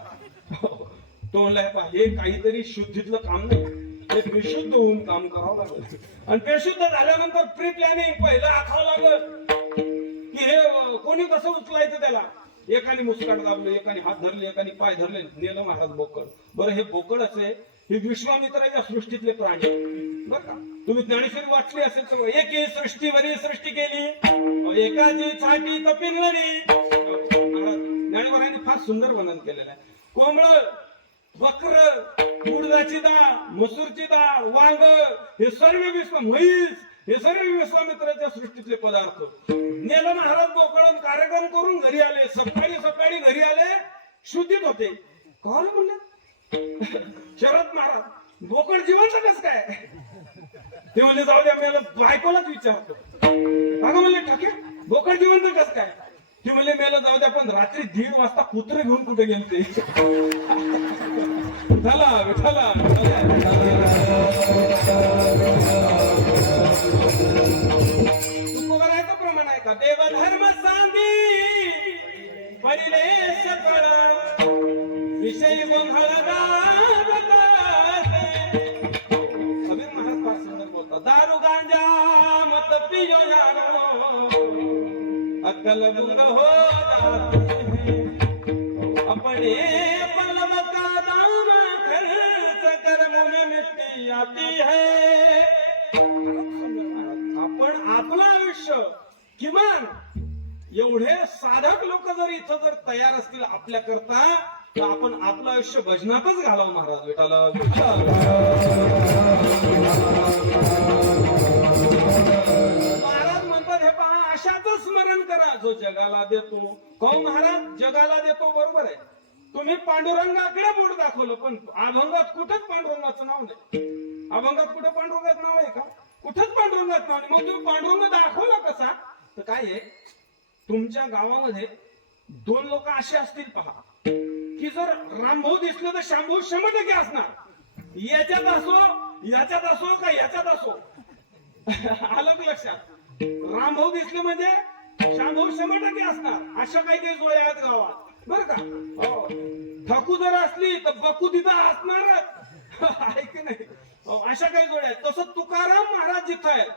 तो म्हणला हे काहीतरी शुद्धीतलं काम नाही, हे बेशुद्ध होऊन काम करावं लागलं. आणि बेशुद्ध झाल्यानंतर प्री प्लॅनिंग पहिलं आखावं लागलं की हे कोणी कसं उचलायचं त्याला. एकाने मुस्काट दाबलं, एकाने हात धरले, एकाने पाय धरले, नेलं महाराज बोकड. बरं हे बोकड असे हे विश्वामित्राच्या सृष्टीतले प्राणी बरं का. तुम्ही ज्ञानेश्वरी वाचली असेल तर, एकी सृष्टीवरी सृष्टी केली, एकाची छाटी तपिनवरी. ज्ञानेश्वरांनी फार सुंदर वर्णन केलेलं आहे. कोंबड, बकर, उडदाची डाळ, मसूरची डाळ, वांग, हे सर्व विश्व, म्हैस, हे सर्व विश्वामित्राच्या सृष्टीतले पदार्थ. नेलं महाराज बोकड, कार्यक्रम करून घरी आले. सकाळी घरी आले, शुद्धीत होते. काय म्हणलं शरद महाराज, बोकड जिवंत कस काय. ते म्हणले जाऊ द्या, मी बायकोलाच विचारतो. अगं म्हणले ठाके बोकड जिवंत कस काय. ती म्हणले मेला जाऊ द्या, पण रात्री 1:30 वाजता कुत्रे घेऊन कुठे गेलते. झाला विठाला. तुकोबरायचं प्रमाण आहे का. देवधर्म सांगी पहिले सकळ, विषय गोंधळ कबीर महाराज फार सुंदर बोलतात. दारू गांजा मत पियो यारो, अक्कल गुंग हो जाती है, अपने पलव का दाम खर्च कर मुंह में मिट्टी आती है. आपण आपलं आयुष्य किमान एवढे साधक लोक जर इथं जर तयार असतील आपल्या करता, तर आपण आपलं आयुष्य भजनातच घालावं. महाराज विठाला. महाराज म्हणतात हे पहा, अशाच स्मरण करा जो जगाला देतो. कोण महाराज जगाला देतो, बरोबर आहे. तुम्ही पांडुरंगाकडे बोट दाखवलं, पण अभंगात कुठंच पांडुरंगाचं नाव नाही. अभंगात कुठं पांडुरंगाचं नाव आहे का. कुठंच पांडुरंगाचं नाव नाही. मग तुम्ही पांडुरंग दाखवला कसा. तर काय आहे, तुमच्या गावामध्ये 2 लोक असे असतील पहा की जर रामभाऊ दिसले तर शांभाऊ 100% असणार. याच्यात असो का याच्यात असो. आलं लक्षात. रामभाऊ दिसले म्हणजे शांभाऊ 100% असणार. अशा काही जोड्या आहेत गावात बरं का. ठाकू जर असली तर बकू तिथं असणारच. आहे की नाही. अशा काही जोड्या आहेत. तसं तुकाराम महाराज जिथं आहे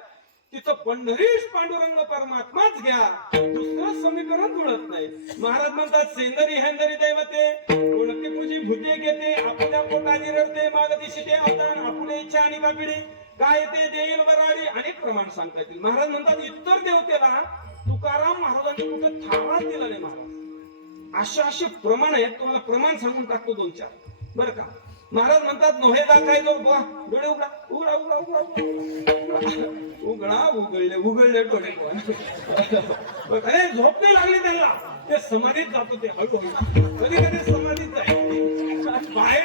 तिथं पंढरीश पांडुरंग परमात्माच घ्या, दुसरं समीकरण जुळत नाही. महाराज म्हणतात सेंदरी हेंदरी दैवते, कोणती पूजी भूते घेते, आपल्या पोटाने रडते, मागदिशी ते अवतार, आपले इच्छा आणि कापिडी, काय ते देईल वराडी. अनेक प्रमाण सांगता येतील. महाराज म्हणतात इतर देवतेला तुकाराम महाराजांनी कुठे थाराच दिला नाही. महाराज असे प्रमाण आहेत. तुम्हाला प्रमाण सांगून टाकतो 2-4 बरं का. महाराज म्हणतात नोहेदा काय जो डोळे उघडा उघडा उघडा उघडा उघडा उघडले उघडले डोळे अरे झोप नाही लागली त्यांना ते समाधीत जातो ते हळूहळू कधी कधी समाधीत जायचे बाहेर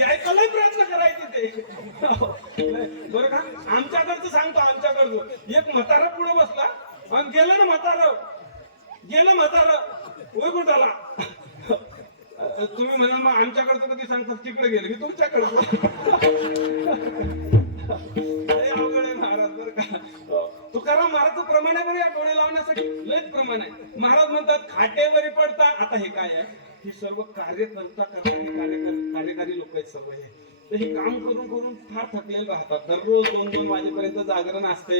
यायचा लय प्रयत्न करायचे ते बरं का आमच्याकडचं सांगतो आमच्याकडचं एक म्हातारा पुढे बसला आणि गेलं ना म्हातारा होय कुठाला तुम्ही म्हणाल मग आमच्याकडचं कधी सांगतात तिकडे गेलं की तुमच्याकडचं अवघड आहे महाराज बरं का तुकाराम महाराजचं प्रमाण आहे बरं या डोळे लावण्यासाठी लयच प्रमाण आहे महाराज म्हणतात खाटेवरी पडता आता हे काय आहे ही सर्व कार्यकर्ता करणारी कार्यकारी लोक आहेत सर्व हे तर हे काम करून करून फार थकलेले राहतात दररोज 2-2 वाजेपर्यंत जागरण असते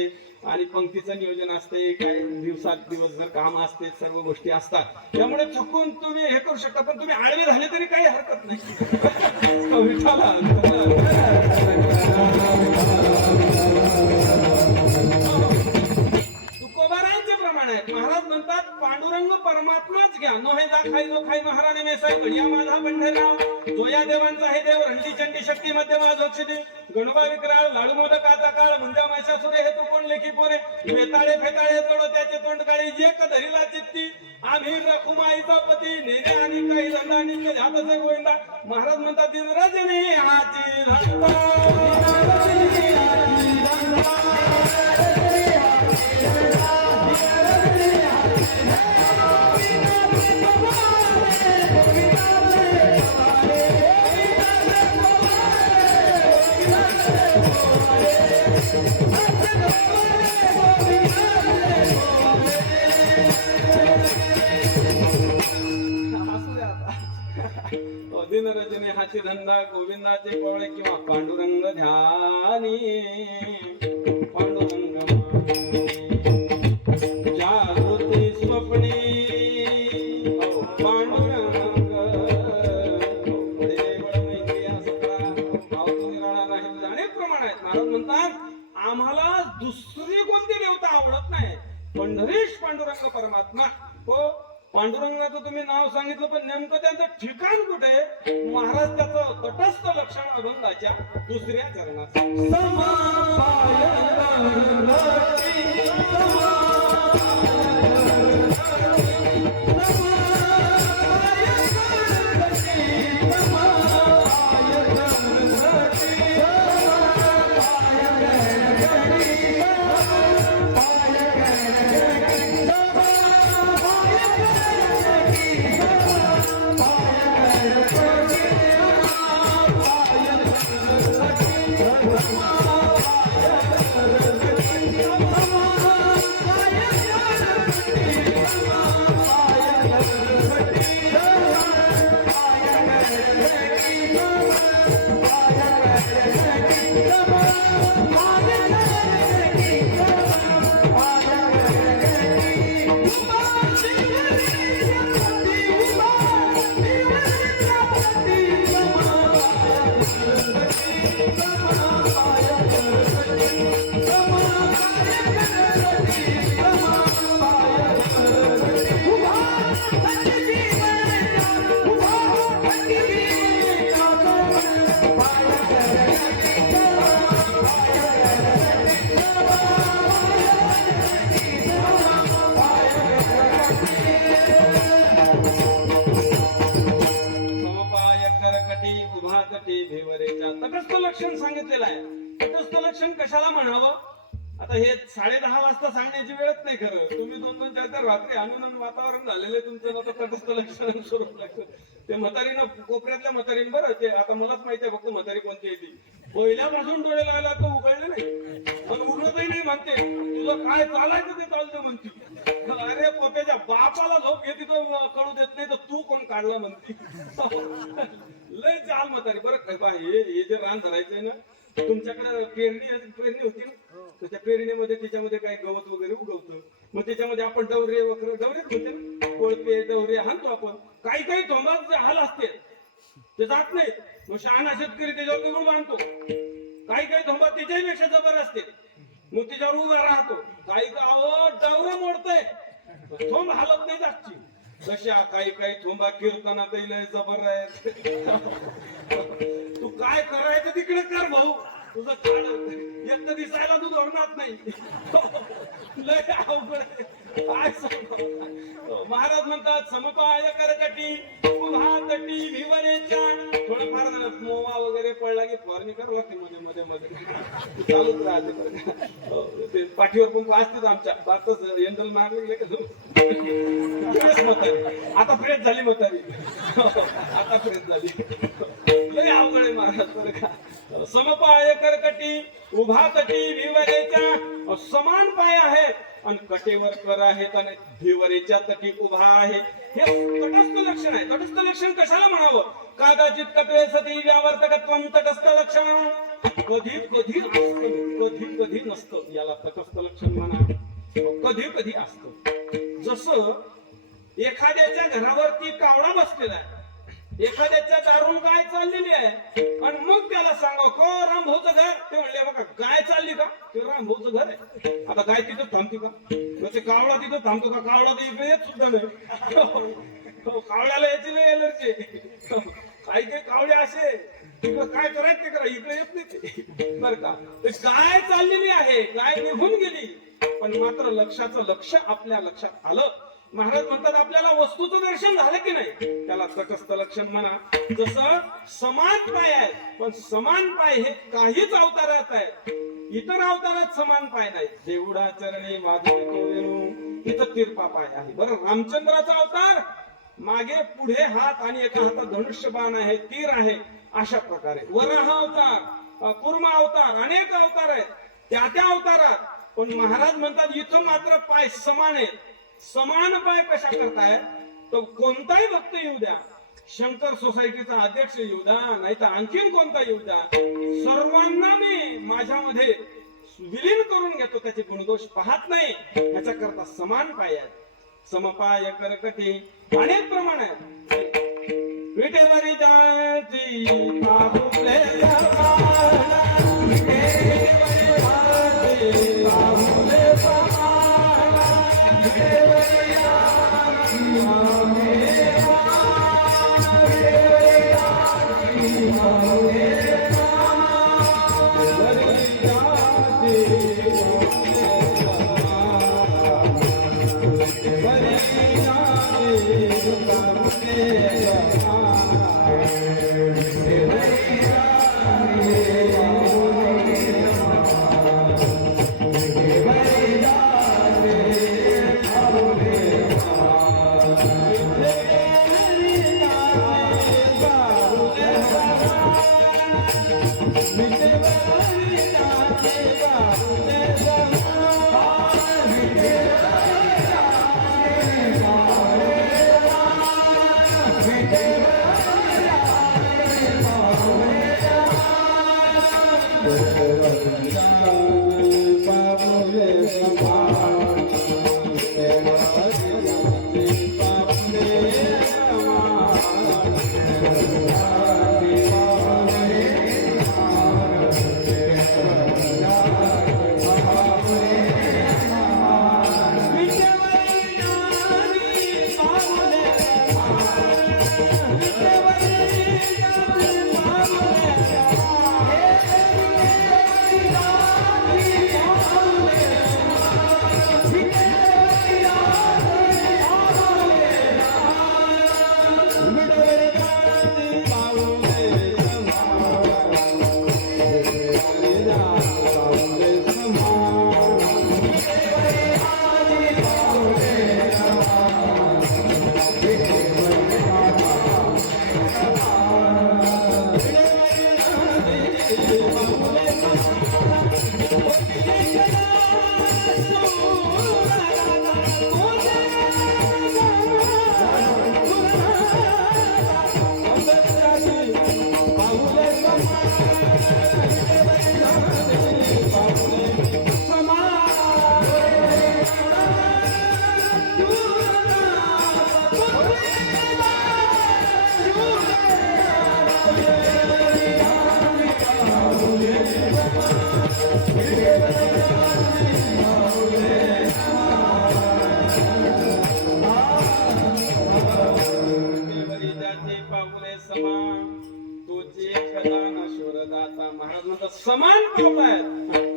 आणि पंक्तीचं नियोजन असते काय दिवसभर काम असते सर्व गोष्टी असतात त्यामुळे थकून तुम्ही हे करू शकता पण तुम्ही आळवे झाले तरी काही हरकत नाही विठाला तुकोबारांचे प्रमाण आहेत महाराज म्हणतात पांडुरंग परमात्माच घ्या नो है जा खाई जो खाई महाराणे मेसाई घडिया माझा पंढरराव जो या देवांचा आहे देव रणती चंडी शक्ती मध्य माझोक्षिती गणोबा विक्राळ लाडू मोदकाचा काळ मुंजा महिषासुरे हे तू कोण लेखी पोरे वेताळे फेताळे जोडो त्याचे तोंड काळी जे धरीला चित्ती आम्ही रखुमाईचा पती नेने आणि काही धंदा नित्य ध्यातचे गोविंदा महाराज म्हणतात दिन रजनी हाची धंदा दिन रजनी हाची धंदा गोविंदाचे पवळे किंवा पांडुरंग ध्यानी पांडुरंग जागृती स्वप्नी पांडुरंग अनेक प्रमाण आहेत महाराज म्हणतात आम्हाला दुसरी कोणती देवता आवडत नाही पंढरीश पांडुरंग परमात्मा हो पांडुरंगाचं तुम्ही नाव सांगितलं पण नेमकं त्यांचं ठिकाण कुठे महाराज त्याचं तटस्थ लक्षण अभंगाच्या दुसऱ्या चरणात तटस्थ लक्षण सांगितलेलं आहे तटस्थ लक्षण कशाला म्हणावं आता हे 10:30 वाजता सांगण्याची वेळच नाही खरं तुम्ही 2-2, 4-4 रात्री आणून वातावरण झालेलं तुमचं आता तटस्थ लक्षण स्वरूप लक्षण ते म्हातारीनं कोपऱ्यातल्या म्हातारीनं बरं ते आता मलाच माहिती आहे फक्त म्हातारी कोणती येते पहिल्यापासून डोळे लागायला तो उघडले नाही पण उघडतही नाही म्हणते तुझं काय चालायचं ते चालतं म्हणते अरे पोत्याच्या बापाला झोप घेते तो कळू देत नाही तर तू कोण काढला म्हणते लय चाल म्हातारी बरं हे जे रान धरायचंय ना तुमच्याकडे पेरणी होती ना तर त्या पेरणीमध्ये त्याच्यामध्ये काही गवत वगैरे उगवतं मग त्याच्यामध्ये आपण डवरेच होते ना कोळपे डवरे हाणतो आपण काही काही थोंबात हाल असते ते जात नाहीत मग शहाणा शेतकरी त्याच्यावर निवडून बांधतो काही काही थोंबा त्याच्याही पेक्षा जबर असते मग त्याच्यावर उभा राहतो काही डवरं मोडतंय थोंब हालत नाही जागची तशा काही काही थोंबा कीर्तनात लय जबर आहेत काय करायचं तिकडे कर भाऊ, तुझं काढ एक तर दिसायला तू धरणार नाही. लय अवघड आहे. काय सांगू? महाराज म्हणतात समपाय करकटी उभा तटी भिवरेच्या. थोडंफार मोवा वगैरे पडला की फवारणी करावं लागते मध्ये मध्ये चालूच राहते बरं का. ते पाठीवर पण असतेच आमच्या बातच यंत्र मारले गेले का आता फ्रेश झाली म्हातारी. आता फ्रेश झाली. लय अवघड आहे महाराज बरं का. समपाय करकटी उभा तटी भिवरेच्या. समान पाय आहे आणि कटेवर कर आहेत आणि भिवरेच्या तटी उभा आहे. हे तटस्थ लक्षण आहे. तटस्थ लक्षण कशाला म्हणावं? कदाचित कटवे सती व्यावर्तकत्वम तटस्थ लक्षण. कधी कधी असतं, कधी कधी नसतं. याला तटस्थ लक्षण म्हणा. कधी कधी असतं. जसं एखाद्याच्या घरावरती कावळा बसलेला आहे, एखाद्याच्या दारून गाय चाललेली आहे आणि मग त्याला सांगा को रामभाऊचं घर. ते म्हणले बघा गाय चालली का? ते रामभाऊचं घर आहे. आता गाय तिथं थांबते का? ते कावळा तिथं थांबतो का? कावळा तर इकडे येत सुद्धा नाही. कावळ्याला याची नाही एलर्जी. काही काही कावळे असे तिकडं काय करायचं ते करा, इकडे येत नाही बर का. गाय चाललेली आहे, गाय निघून गेली, पण मात्र लक्षाचं लक्ष आपल्या लक्षात आलं. महाराज म्हणतात आपल्याला वस्तूचं दर्शन झालं की नाही, त्याला तटस्थ लक्षण म्हणा. जसं समान पाय आहे, पण समान पाय हे काहीच अवतारात आहे, इतर अवतारात समान पाय नाही. देवडा चरणी वाजवितो इथं तिरपा पाय आहे. बरं रामचंद्राचा अवतार मागे पुढे हात आणि एका हातात धनुष्यबाण आहे, तीर आहे. अशा प्रकारे वराह अवतार, कुर्मा अवतार, अनेक अवतार आहेत त्या त्या अवतारात. पण महाराज म्हणतात इथं मात्र पाय समान आहेत. समान पाय कशा करताय? तो कोणताही भक्त येऊ द्या, शंकर सोसायटीचा अध्यक्ष येऊ द्या, नाही तर आणखीन कोणता येऊ द्या, सर्वांना मी माझ्यामध्ये विलीन करून घेतो. त्याचे गुणदोष पाहत नाही. ह्याच्या करता समान पाय आहेत. समपाय करकटी अनेक प्रमाण आहेत. विटेवरी जाती बाहुले समान, विटेवरी जाती बाहुले समान, विटेवरी जाती बाहुले समान, विटेवरी जाती बाहुले समान, विटेवरी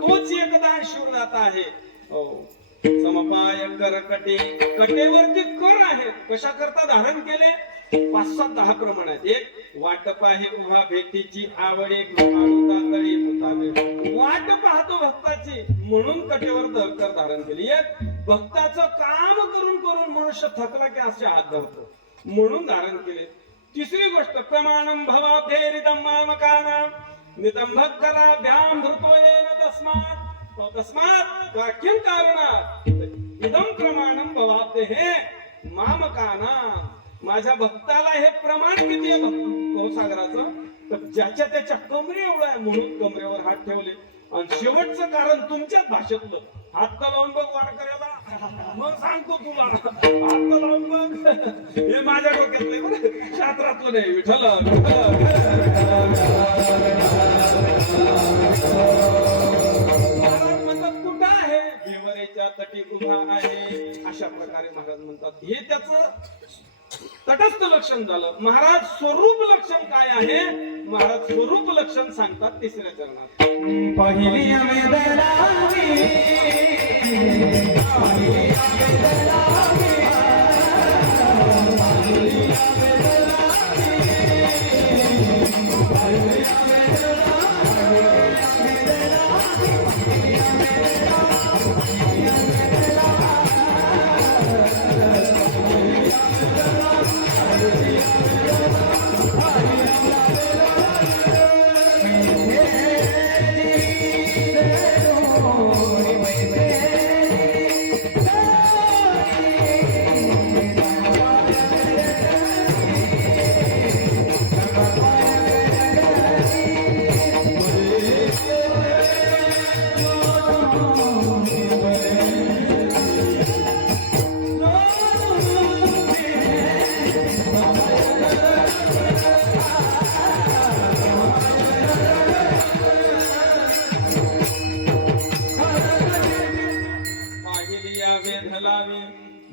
तोच एकदा शिवरात आहे. हो, समपाय कर कटे, कटेवरती कर आहे. कशा करता धारण केले? 5-7 10 प्रमाणात. एक वाटप आहे उभा भेटीची आवडे कृपाळुता तळी मुतावे. वाट पाहतो भक्ताची म्हणून कटेवर कर धारण केली. एक भक्ताचं काम करून करून मनुष्य थकला की असे हात धरतो म्हणून धारण केले. तिसरी गोष्ट प्रमाणम भवाब्धेरिदम मामकानां नितम भक्तराभ्याम धृतोयेन तस्मात् किं कारणात् इदम प्रमाणम भवाब्धे. हे मामकानां, माझ्या भक्ताला हे प्रमाण किती आहे भवसागराचं? तर ज्याच्या त्याच्या कमरे एवढं आहे म्हणून कमरेवर हात ठेवले. आणि शेवटचं कारण तुमच्याच भाषेतलं, हात लावून बघ वारकऱ्याला, मग सांगतो तुला. हात लावून बघ, हे माझ्या डोक्यातलं बरं, शास्त्रातलं नाही. विठ्ठल महाराज म्हणतात कुठं आहे? भिवरेच्या तटी उभा आहे. अशा प्रकारे महाराज म्हणतात. हे त्याचं तटस्थ लक्षण झालं. महाराज स्वरूप लक्षण काय आहे? महाराज स्वरूप लक्षण सांगतात तिसऱ्या चरणात. पहिली वेदनावी,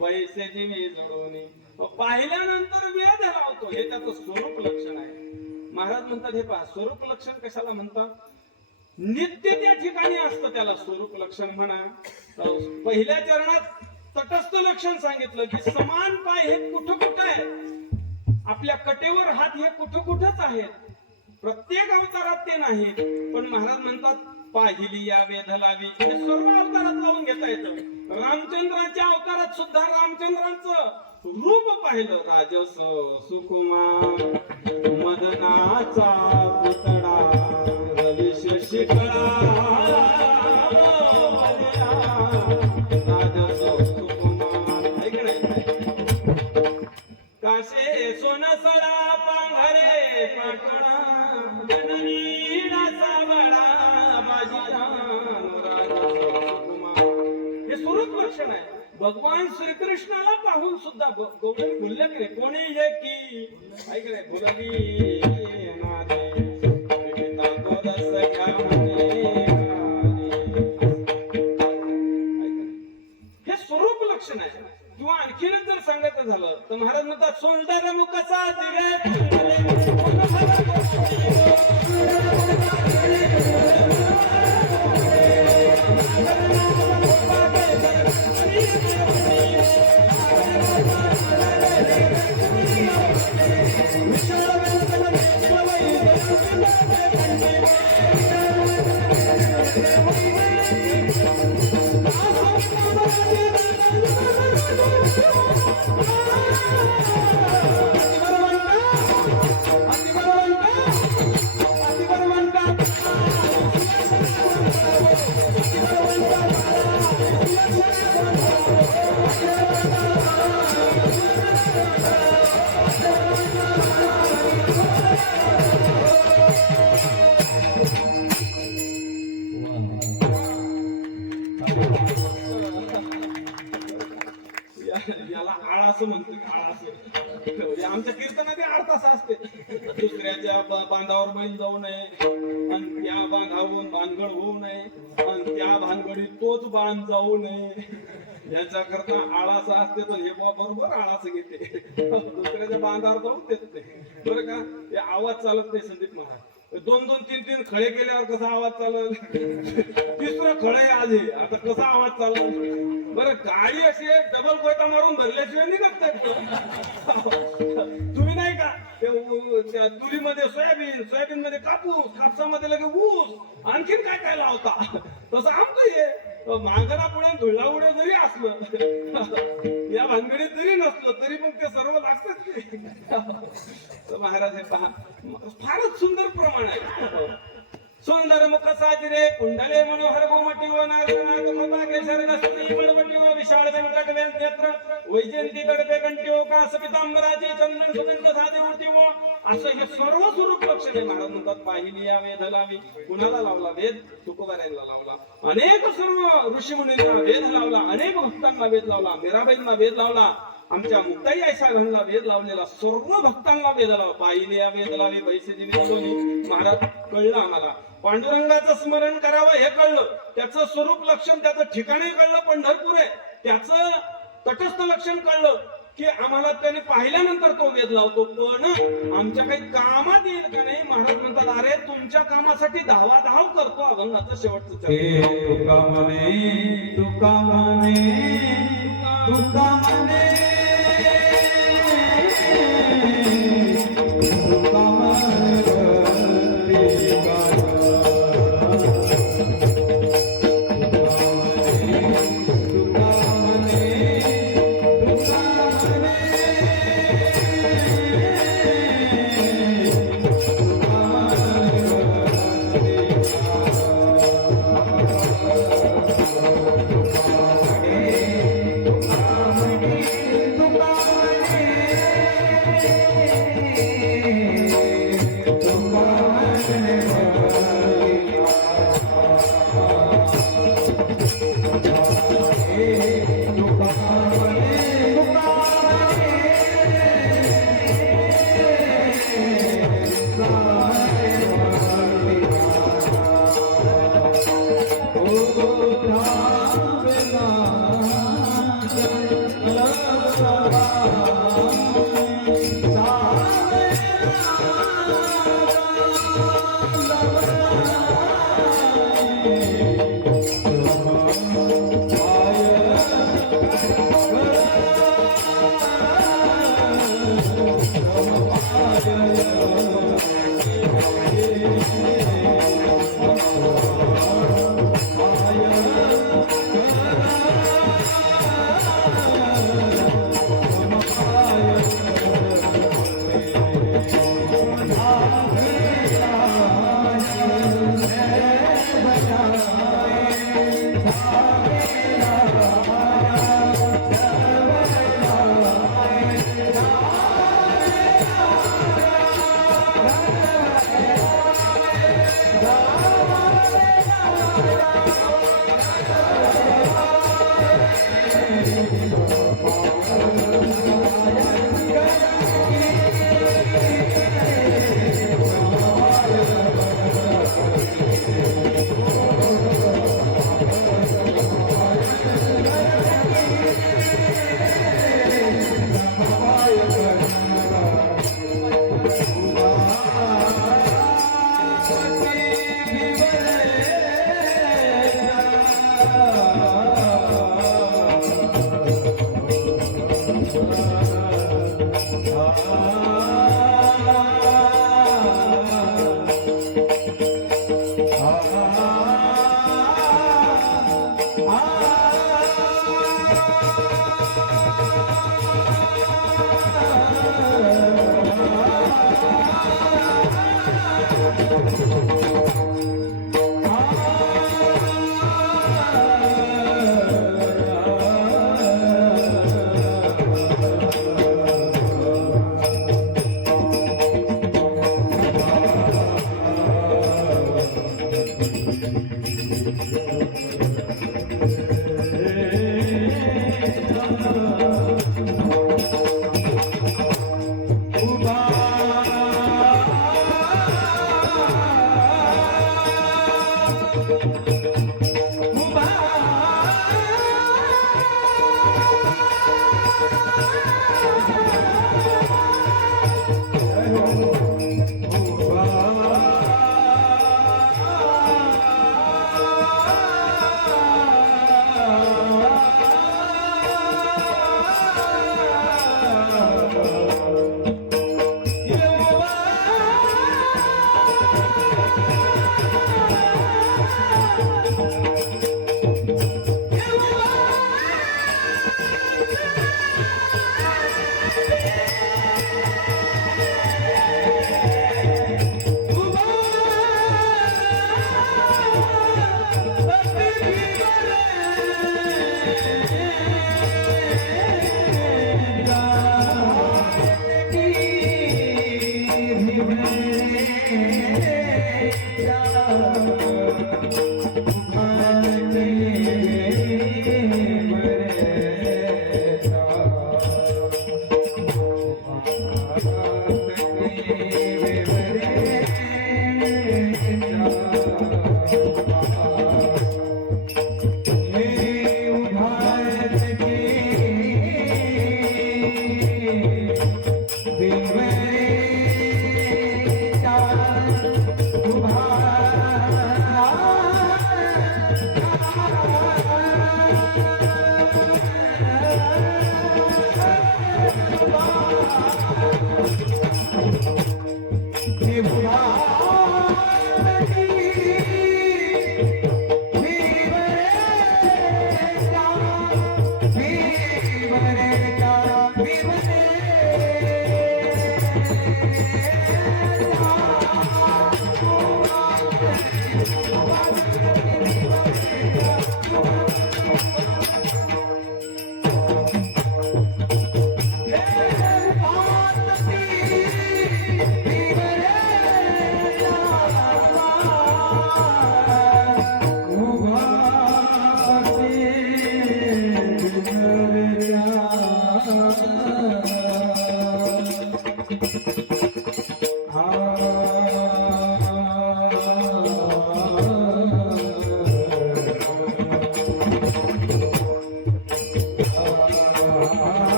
पैसे जीवी जोडवणे. पाहिल्यानंतर वेध लावतो, हे त्याचं स्वरूप लक्षण आहे. महाराज म्हणतात हे पहा, स्वरूप लक्षण कशाला म्हणतात? नित्य त्या ठिकाणी असतं त्याला स्वरूप लक्षण म्हणा. पहिल्या चरणात तटस्थ लक्षण सांगितलं की समान पाय हे कुठं कुठं आहे, आपल्या कटेवर हात हे कुठं कुठंच आहेत. प्रत्येक अवतारात ते नाही. पण महाराज म्हणतात पाहिली या वेध लावी. हे सर्व अवतारात लावून घेता येतं. रामचंद्राच्या अवतारात सुद्धा रामचंद्रांचं रूप पाहिलं. राजस सुकुमार मदनाचा पुतळा रविश शिकळा. राजस सुकुमार ऐक नाही. काशे सोनसळा पांघरे पाटणा जननी सावळा हे स्वरूप लक्षण आहे. भगवान श्रीकृष्णाला पाहून सुद्धा गौतम बोलले की कोणी ये की ऐक रे भुलगी हे स्वरूप लक्षण आहे. किंवा आणखीनच जर सांगायचं झालं तर महाराज म्हणतात सोंडर मुखचा याला आळा असं म्हणतो. आळा असं आमच्या कीर्तनात 8 तास असते. दुसऱ्याच्या बांधावर बैल जाऊ नये आणि त्या बांधावरून भानगड होऊ नये आणि त्या भानगडीत तोच बांध जाऊ नये याच्या करता आळाचा असते. तर हे बरोबर आळाच घेते. दुसऱ्याच्या बांधावर जाऊ देत नाही बरं का. ते आवाज चालत नाही संदीप महाराज. दोन दोन तीन तीन खळे केल्यावर कसा आवाज चालल? तिसरं खळे आले आता कसा आवाज चालल? बरं गाडी अशी डबल कोयता मारून भरल्याशिवाय निघत नाही. तुम्ही नाही का त्या तुरीमध्ये सोयाबीन, सोयाबीन मध्ये कापूस, कापसामध्ये लगे ऊस, आणखीन काय काय लावता, तसं आमचं हे मांगरा पुढे धुळला उड्या जरी असलं, या भानगडीत जरी नसलं तरी पण ते सर्व लागतात. महाराज हे पहा, फारच सुंदर प्रमाण आहे. सुंदर मुख साजरे कुंडले मनोहर गोमटी व नागनाथ कृपाके शरणस्त्री मडवटी व विशाळ व्यंकट नेत्र वैजयंती गडपे कंठी कास पितांबराची चंदन सुगंध साधे उठी व असं हे सर्व स्वरूप लक्षणे महाराज म्हणतात. पाहिली या वेद लावी. कुणाला लावला वेद? तुकोबाऱ्यांना लावला. अनेक सर्व ऋषी मुनींना वेद लावला, अनेक भक्तांना वेद लावला, मीराबाईंना वेद लावला, आमच्या मुक्ताई आई साहेबांना वेद लावलेला, सर्व भक्तांना वेद लावला. पाहिली या वेद लावी पैसे महाराज कळलं आम्हाला. पांडुरंगाचं स्मरण करावं हे कळलं, त्याचं स्वरूप लक्षण, त्याचं ठिकाणी कळलं पंढरपूर आहे, त्याचं तटस्थ लक्षण कळलं की आम्हाला त्याने पाहिल्यानंतर तो वेद लावतो. पण आमच्या काही कामात येईल का नाही? महाराज म्हणतात, अरे तुमच्या कामासाठी धावाधाव करतो अभंगाचं शेवटचं चरण. तुका म्हणे, तुका म्हणे, तुका म्हणे, तुका म्हणे.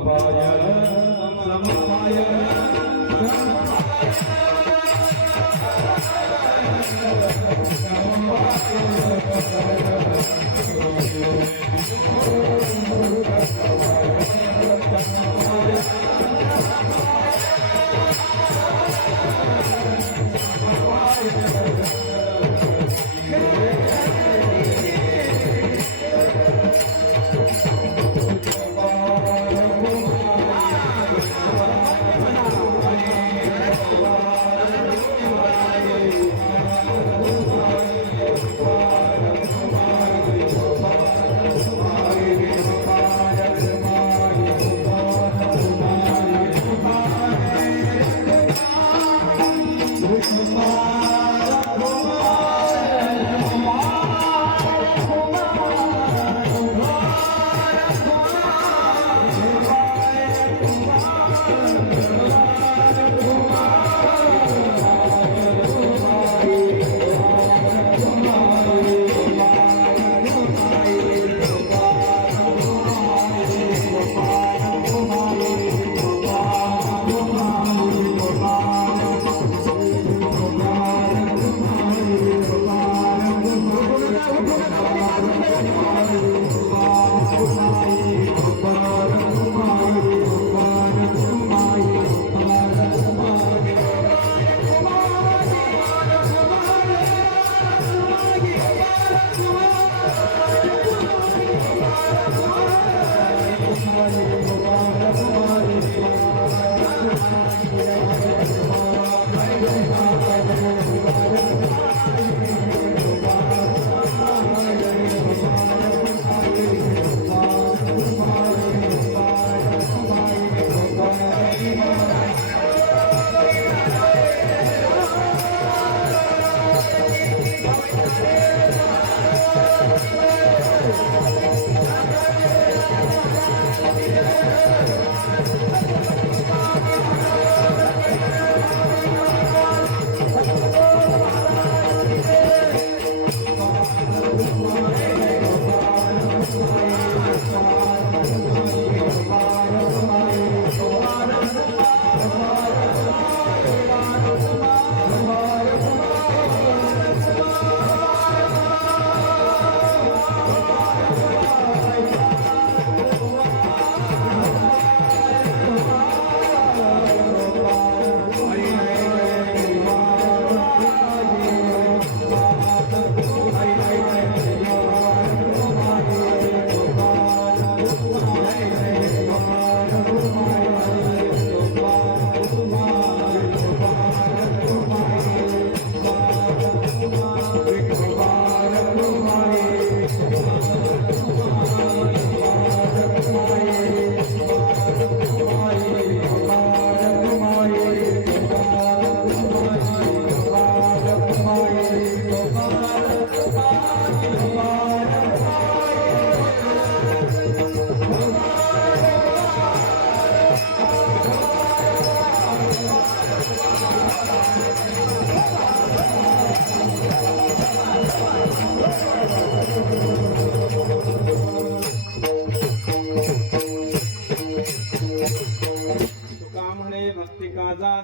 समवाय समवाय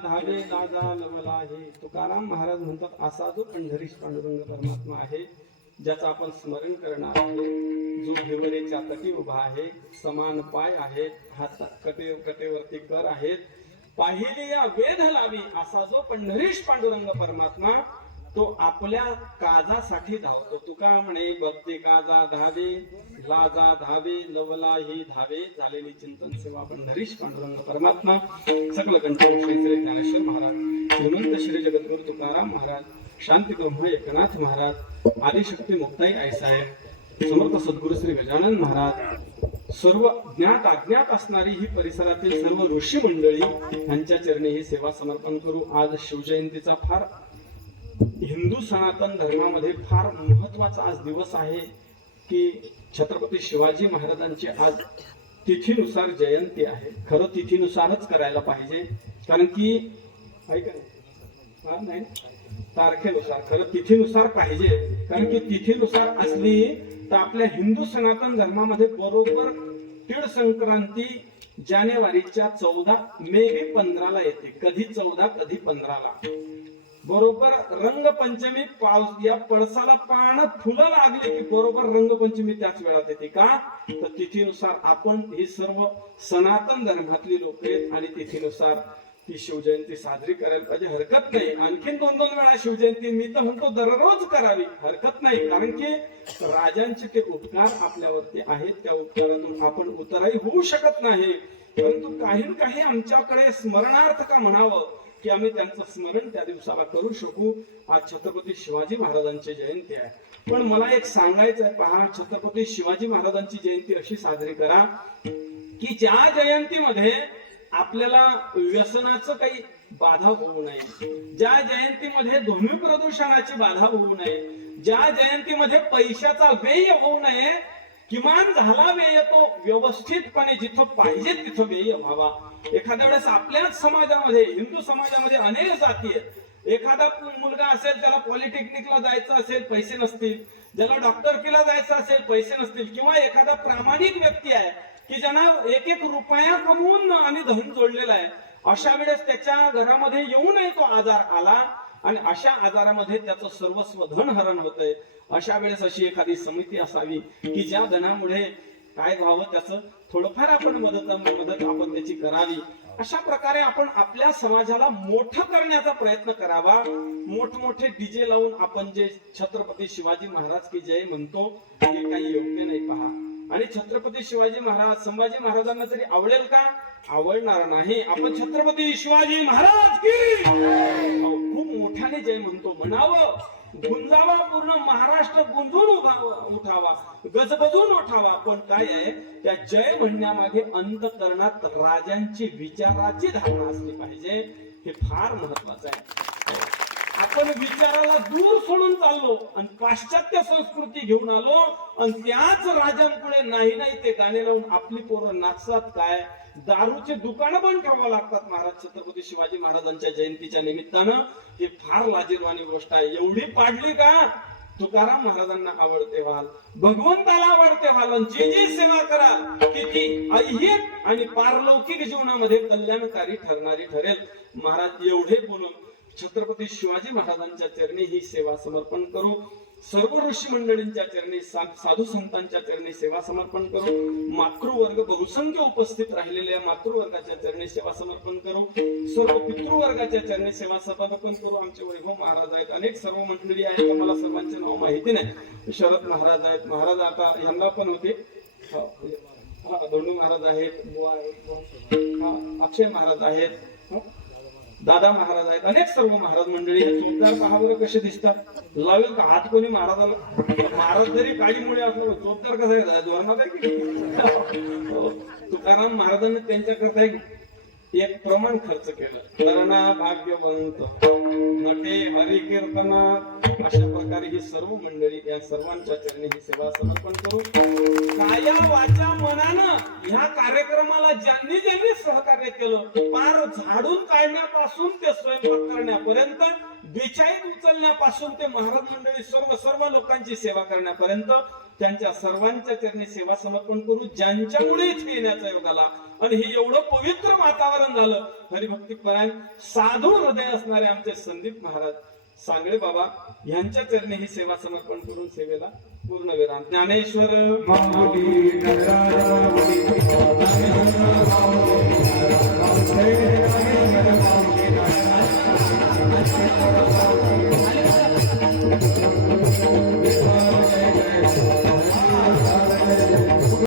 धावे दादा लवला आहे. तुकाराम महाराज म्हणतात असा जो पंढरीश पांडुरंग परमात्मा आहे ज्याचं आपण स्मरण करणार आहे, जो हिवरेच्या तटी उभा आहे, समान पाय आहेत, हात कटेवरती कर आहेत, पाहिली या वेध लावी असा जो पंढरीश पांडुरंग परमात्मा तो आपल्या काजासाठी धावतो. तुका म्हणे भक्ती काजा धावे, लाजा धावे, लवला ही धावे. झालेली चिंतन सेवा पंढरीश पांडुरंग परमात्मा, सकल कंठन श्री श्री ज्ञानेश्वर महाराज, श्रीमंत श्री जगद्गुरु तुकाराम महाराज, शांती ब्रह्म एकनाथ महाराज, आदिशक्ती मुक्ताई आईसाहेब, समर्थ सद्गुरु श्री गजानन महाराज, सर्व ज्ञात अज्ञात असणारी ही परिसरातील सर्व ऋषी मंडळी यांच्या चरणी ही सेवा समर्पण करू. आज शिवजयंतीचा फार हिंदू सनातन धर्मामध्ये फार महत्वाचा आज दिवस आहे की छत्रपती शिवाजी महाराजांची आज तिथीनुसार जयंती आहे. खरं तिथीनुसारच करायला पाहिजे, कारण की ऐका नाही तारखेनुसार, खरं तिथीनुसार पाहिजे, कारण की तिथीनुसार असली तर आपल्या हिंदू सनातन धर्मामध्ये बरोबर तीळ संक्रांती जानेवारीच्या 14 मे 15ला येते. कधी 14 कधी 15ला, बरोबर रंगपंचमी. पाऊस या पळसाला पानं फुलं लागली की बरोबर रंगपंचमी त्याच वेळात येते. का तर तिथीनुसार आपण ही सर्व सनातन धर्मातली लोक आहेत आणि तिथीनुसार ती शिवजयंती साजरी करायला पाहिजे. हरकत नाही आणखीन 2-2 वेळा शिवजयंती मी तर म्हणतो दररोज करावी, हरकत नाही. कारण की राजांचे ते उपकार आपल्यावरती आहेत, त्या उपकारातून आपण उतराई होऊ शकत नाही. परंतु काही आमच्याकडे स्मरणार्थ का म्हणावं की आम्ही त्यांचं स्मरण त्या दिवसाला करू शकू. आज छत्रपती शिवाजी महाराजांची जयंती आहे. पण मला एक सांगायचं आहे, पहा, छत्रपती शिवाजी महाराजांची जयंती अशी साजरी करा की ज्या जयंतीमध्ये आपल्याला व्यसनाचं काही बाधा होऊ नये, ज्या जयंतीमध्ये ध्वनी प्रदूषणाची बाधा होऊ नये, ज्या जयंतीमध्ये पैशाचा व्यय होऊ नये, किमान झाला व्यय तो व्यवस्थितपणे जिथं पाहिजे तिथं व्यय व्हावा. एखाद्या वेळेस आपल्याच समाजामध्ये, हिंदू समाजामध्ये अनेक जाती आहेत. एखादा मुलगा असेल त्याला पॉलिटेक्निकला जायचं असेल, पैसे नसतील. ज्याला डॉक्टरकीला जायचं असेल, पैसे नसतील. किंवा एखादा प्रामाणिक व्यक्ती आहे की ज्यांना 1-1 रुपया कमवून आणि धन जोडलेला आहे, अशा वेळेस त्याच्या घरामध्ये येऊ नये तो आजार आला आणि अशा आजारामध्ये त्याचं सर्वस्व धन हरण होतंय. अशा वेळेस अशी एखादी समिती असावी की ज्या धनामुळे काय व्हावं त्याचं थोडंफार आपण मदत आपण त्याची करावी. अशा प्रकारे आपण आपल्या समाजाला मोठं करण्याचा प्रयत्न करावा. मोठमोठे डीजे लावून आपण जे छत्रपती शिवाजी महाराज की जय म्हणतो हे काही योग्य नाही. पहा, आणि छत्रपती शिवाजी महाराज, संभाजी महाराजांना तरी आवडेल का? आवडणार नाही. आपण छत्रपती शिवाजी महाराज की खूप मोठ्याने जय म्हणतो, म्हणावं, गुंजावा, पूर्ण महाराष्ट्र गुंजून उठावा, गजबजून उठावा. पण काय आहे, त्या जय म्हणण्यामागे अंतःकरणात राजांची विचाराची धारणा असली पाहिजे. हे फार महत्वाचं आहे. आपण विचाराला दूर सोडून चाललो आणि पाश्चात्य संस्कृती घेऊन आलो आणि त्याच राजांपुढे नाही ते गाणे लावून आपली पोरं नाचतात. काय दारूचे दुकानं बंद ठेवावं लागतात महाराज छत्रपती शिवाजी महाराजांच्या जयंतीच्या निमित्तानं. ही फार लाजिरवाणी गोष्ट आहे. एवढी पाडली का? तुकाराम महाराजांना आवडते व्हाल, भगवंताला आवडते व्हाल, जी सेवा करा की ती ऐहिक आणि पारलौकिक जीवनामध्ये कल्याणकारी ठरणारी ठरेल. महाराज एवढे बोलून छत्रपती शिवाजी महाराजांच्या चरणी ही सेवा समर्पण करू. सर्व ऋषी मंडळींच्या चरणी, साधू संतांच्या चरणी सेवा समर्पण करू. मातृवर्ग बहुसंख्य उपस्थित राहिलेल्या मातृवर्गाच्या चरणी सेवा समर्पण करू. सर्व पितृवर्गाच्या चरणी सेवा समर्पण करू. आमचे वैभव महाराज आहेत, अनेक सर्व मंडळी आहेत, मला सर्वांचे नाव माहिती नाही. शरद महाराज आहेत, महाराज आता यंदा पण होते, दोंडू महाराज आहेत, अक्षय महाराज आहेत, दादा महाराज आहेत, अनेक सर्व महाराज मंडळी आहेत. जोरदार पहा बरं कसे दिसतात. लावेल का हात कोणी महाराजाला? महाराज जरी काळीमुळे असलं जोरदार कसं आहे, धोरणात आहे की. तुकाराम महाराजांनी त्यांच्याकरता एक प्रमाण खर्च केलं. करणा भाग्यवंत नटे हरी कीर्तना. अशा प्रकारे ही सर्व मंडळी या सर्वांच्या चरणी ही सेवा समर्पण करू. काया वाचा मनानं ह्या कार्यक्रमाला ज्यांनी ज्यांनी सहकार्य केलं, पार झाडून काढण्यापासून ते स्वयंपाक करण्यापर्यंत, बिछाईत उचलण्यापासून ते महाराज मंडळी सर्व लोकांची सेवा करण्यापर्यंत त्यांच्या सर्वांच्या चरणी सेवा समर्पण करू. ज्यांच्यामुळे इथे येण्याचा योग आला आणि हे एवढं पवित्र वातावरण झालं, हरिभक्तीपरायण साधू हृदय असणारे आमचे संदीप महाराज सांगळे बाबा यांच्या चरणी ही सेवा समर्पण करून सेवेला पूर्ण विराम. ज्ञानेश्वर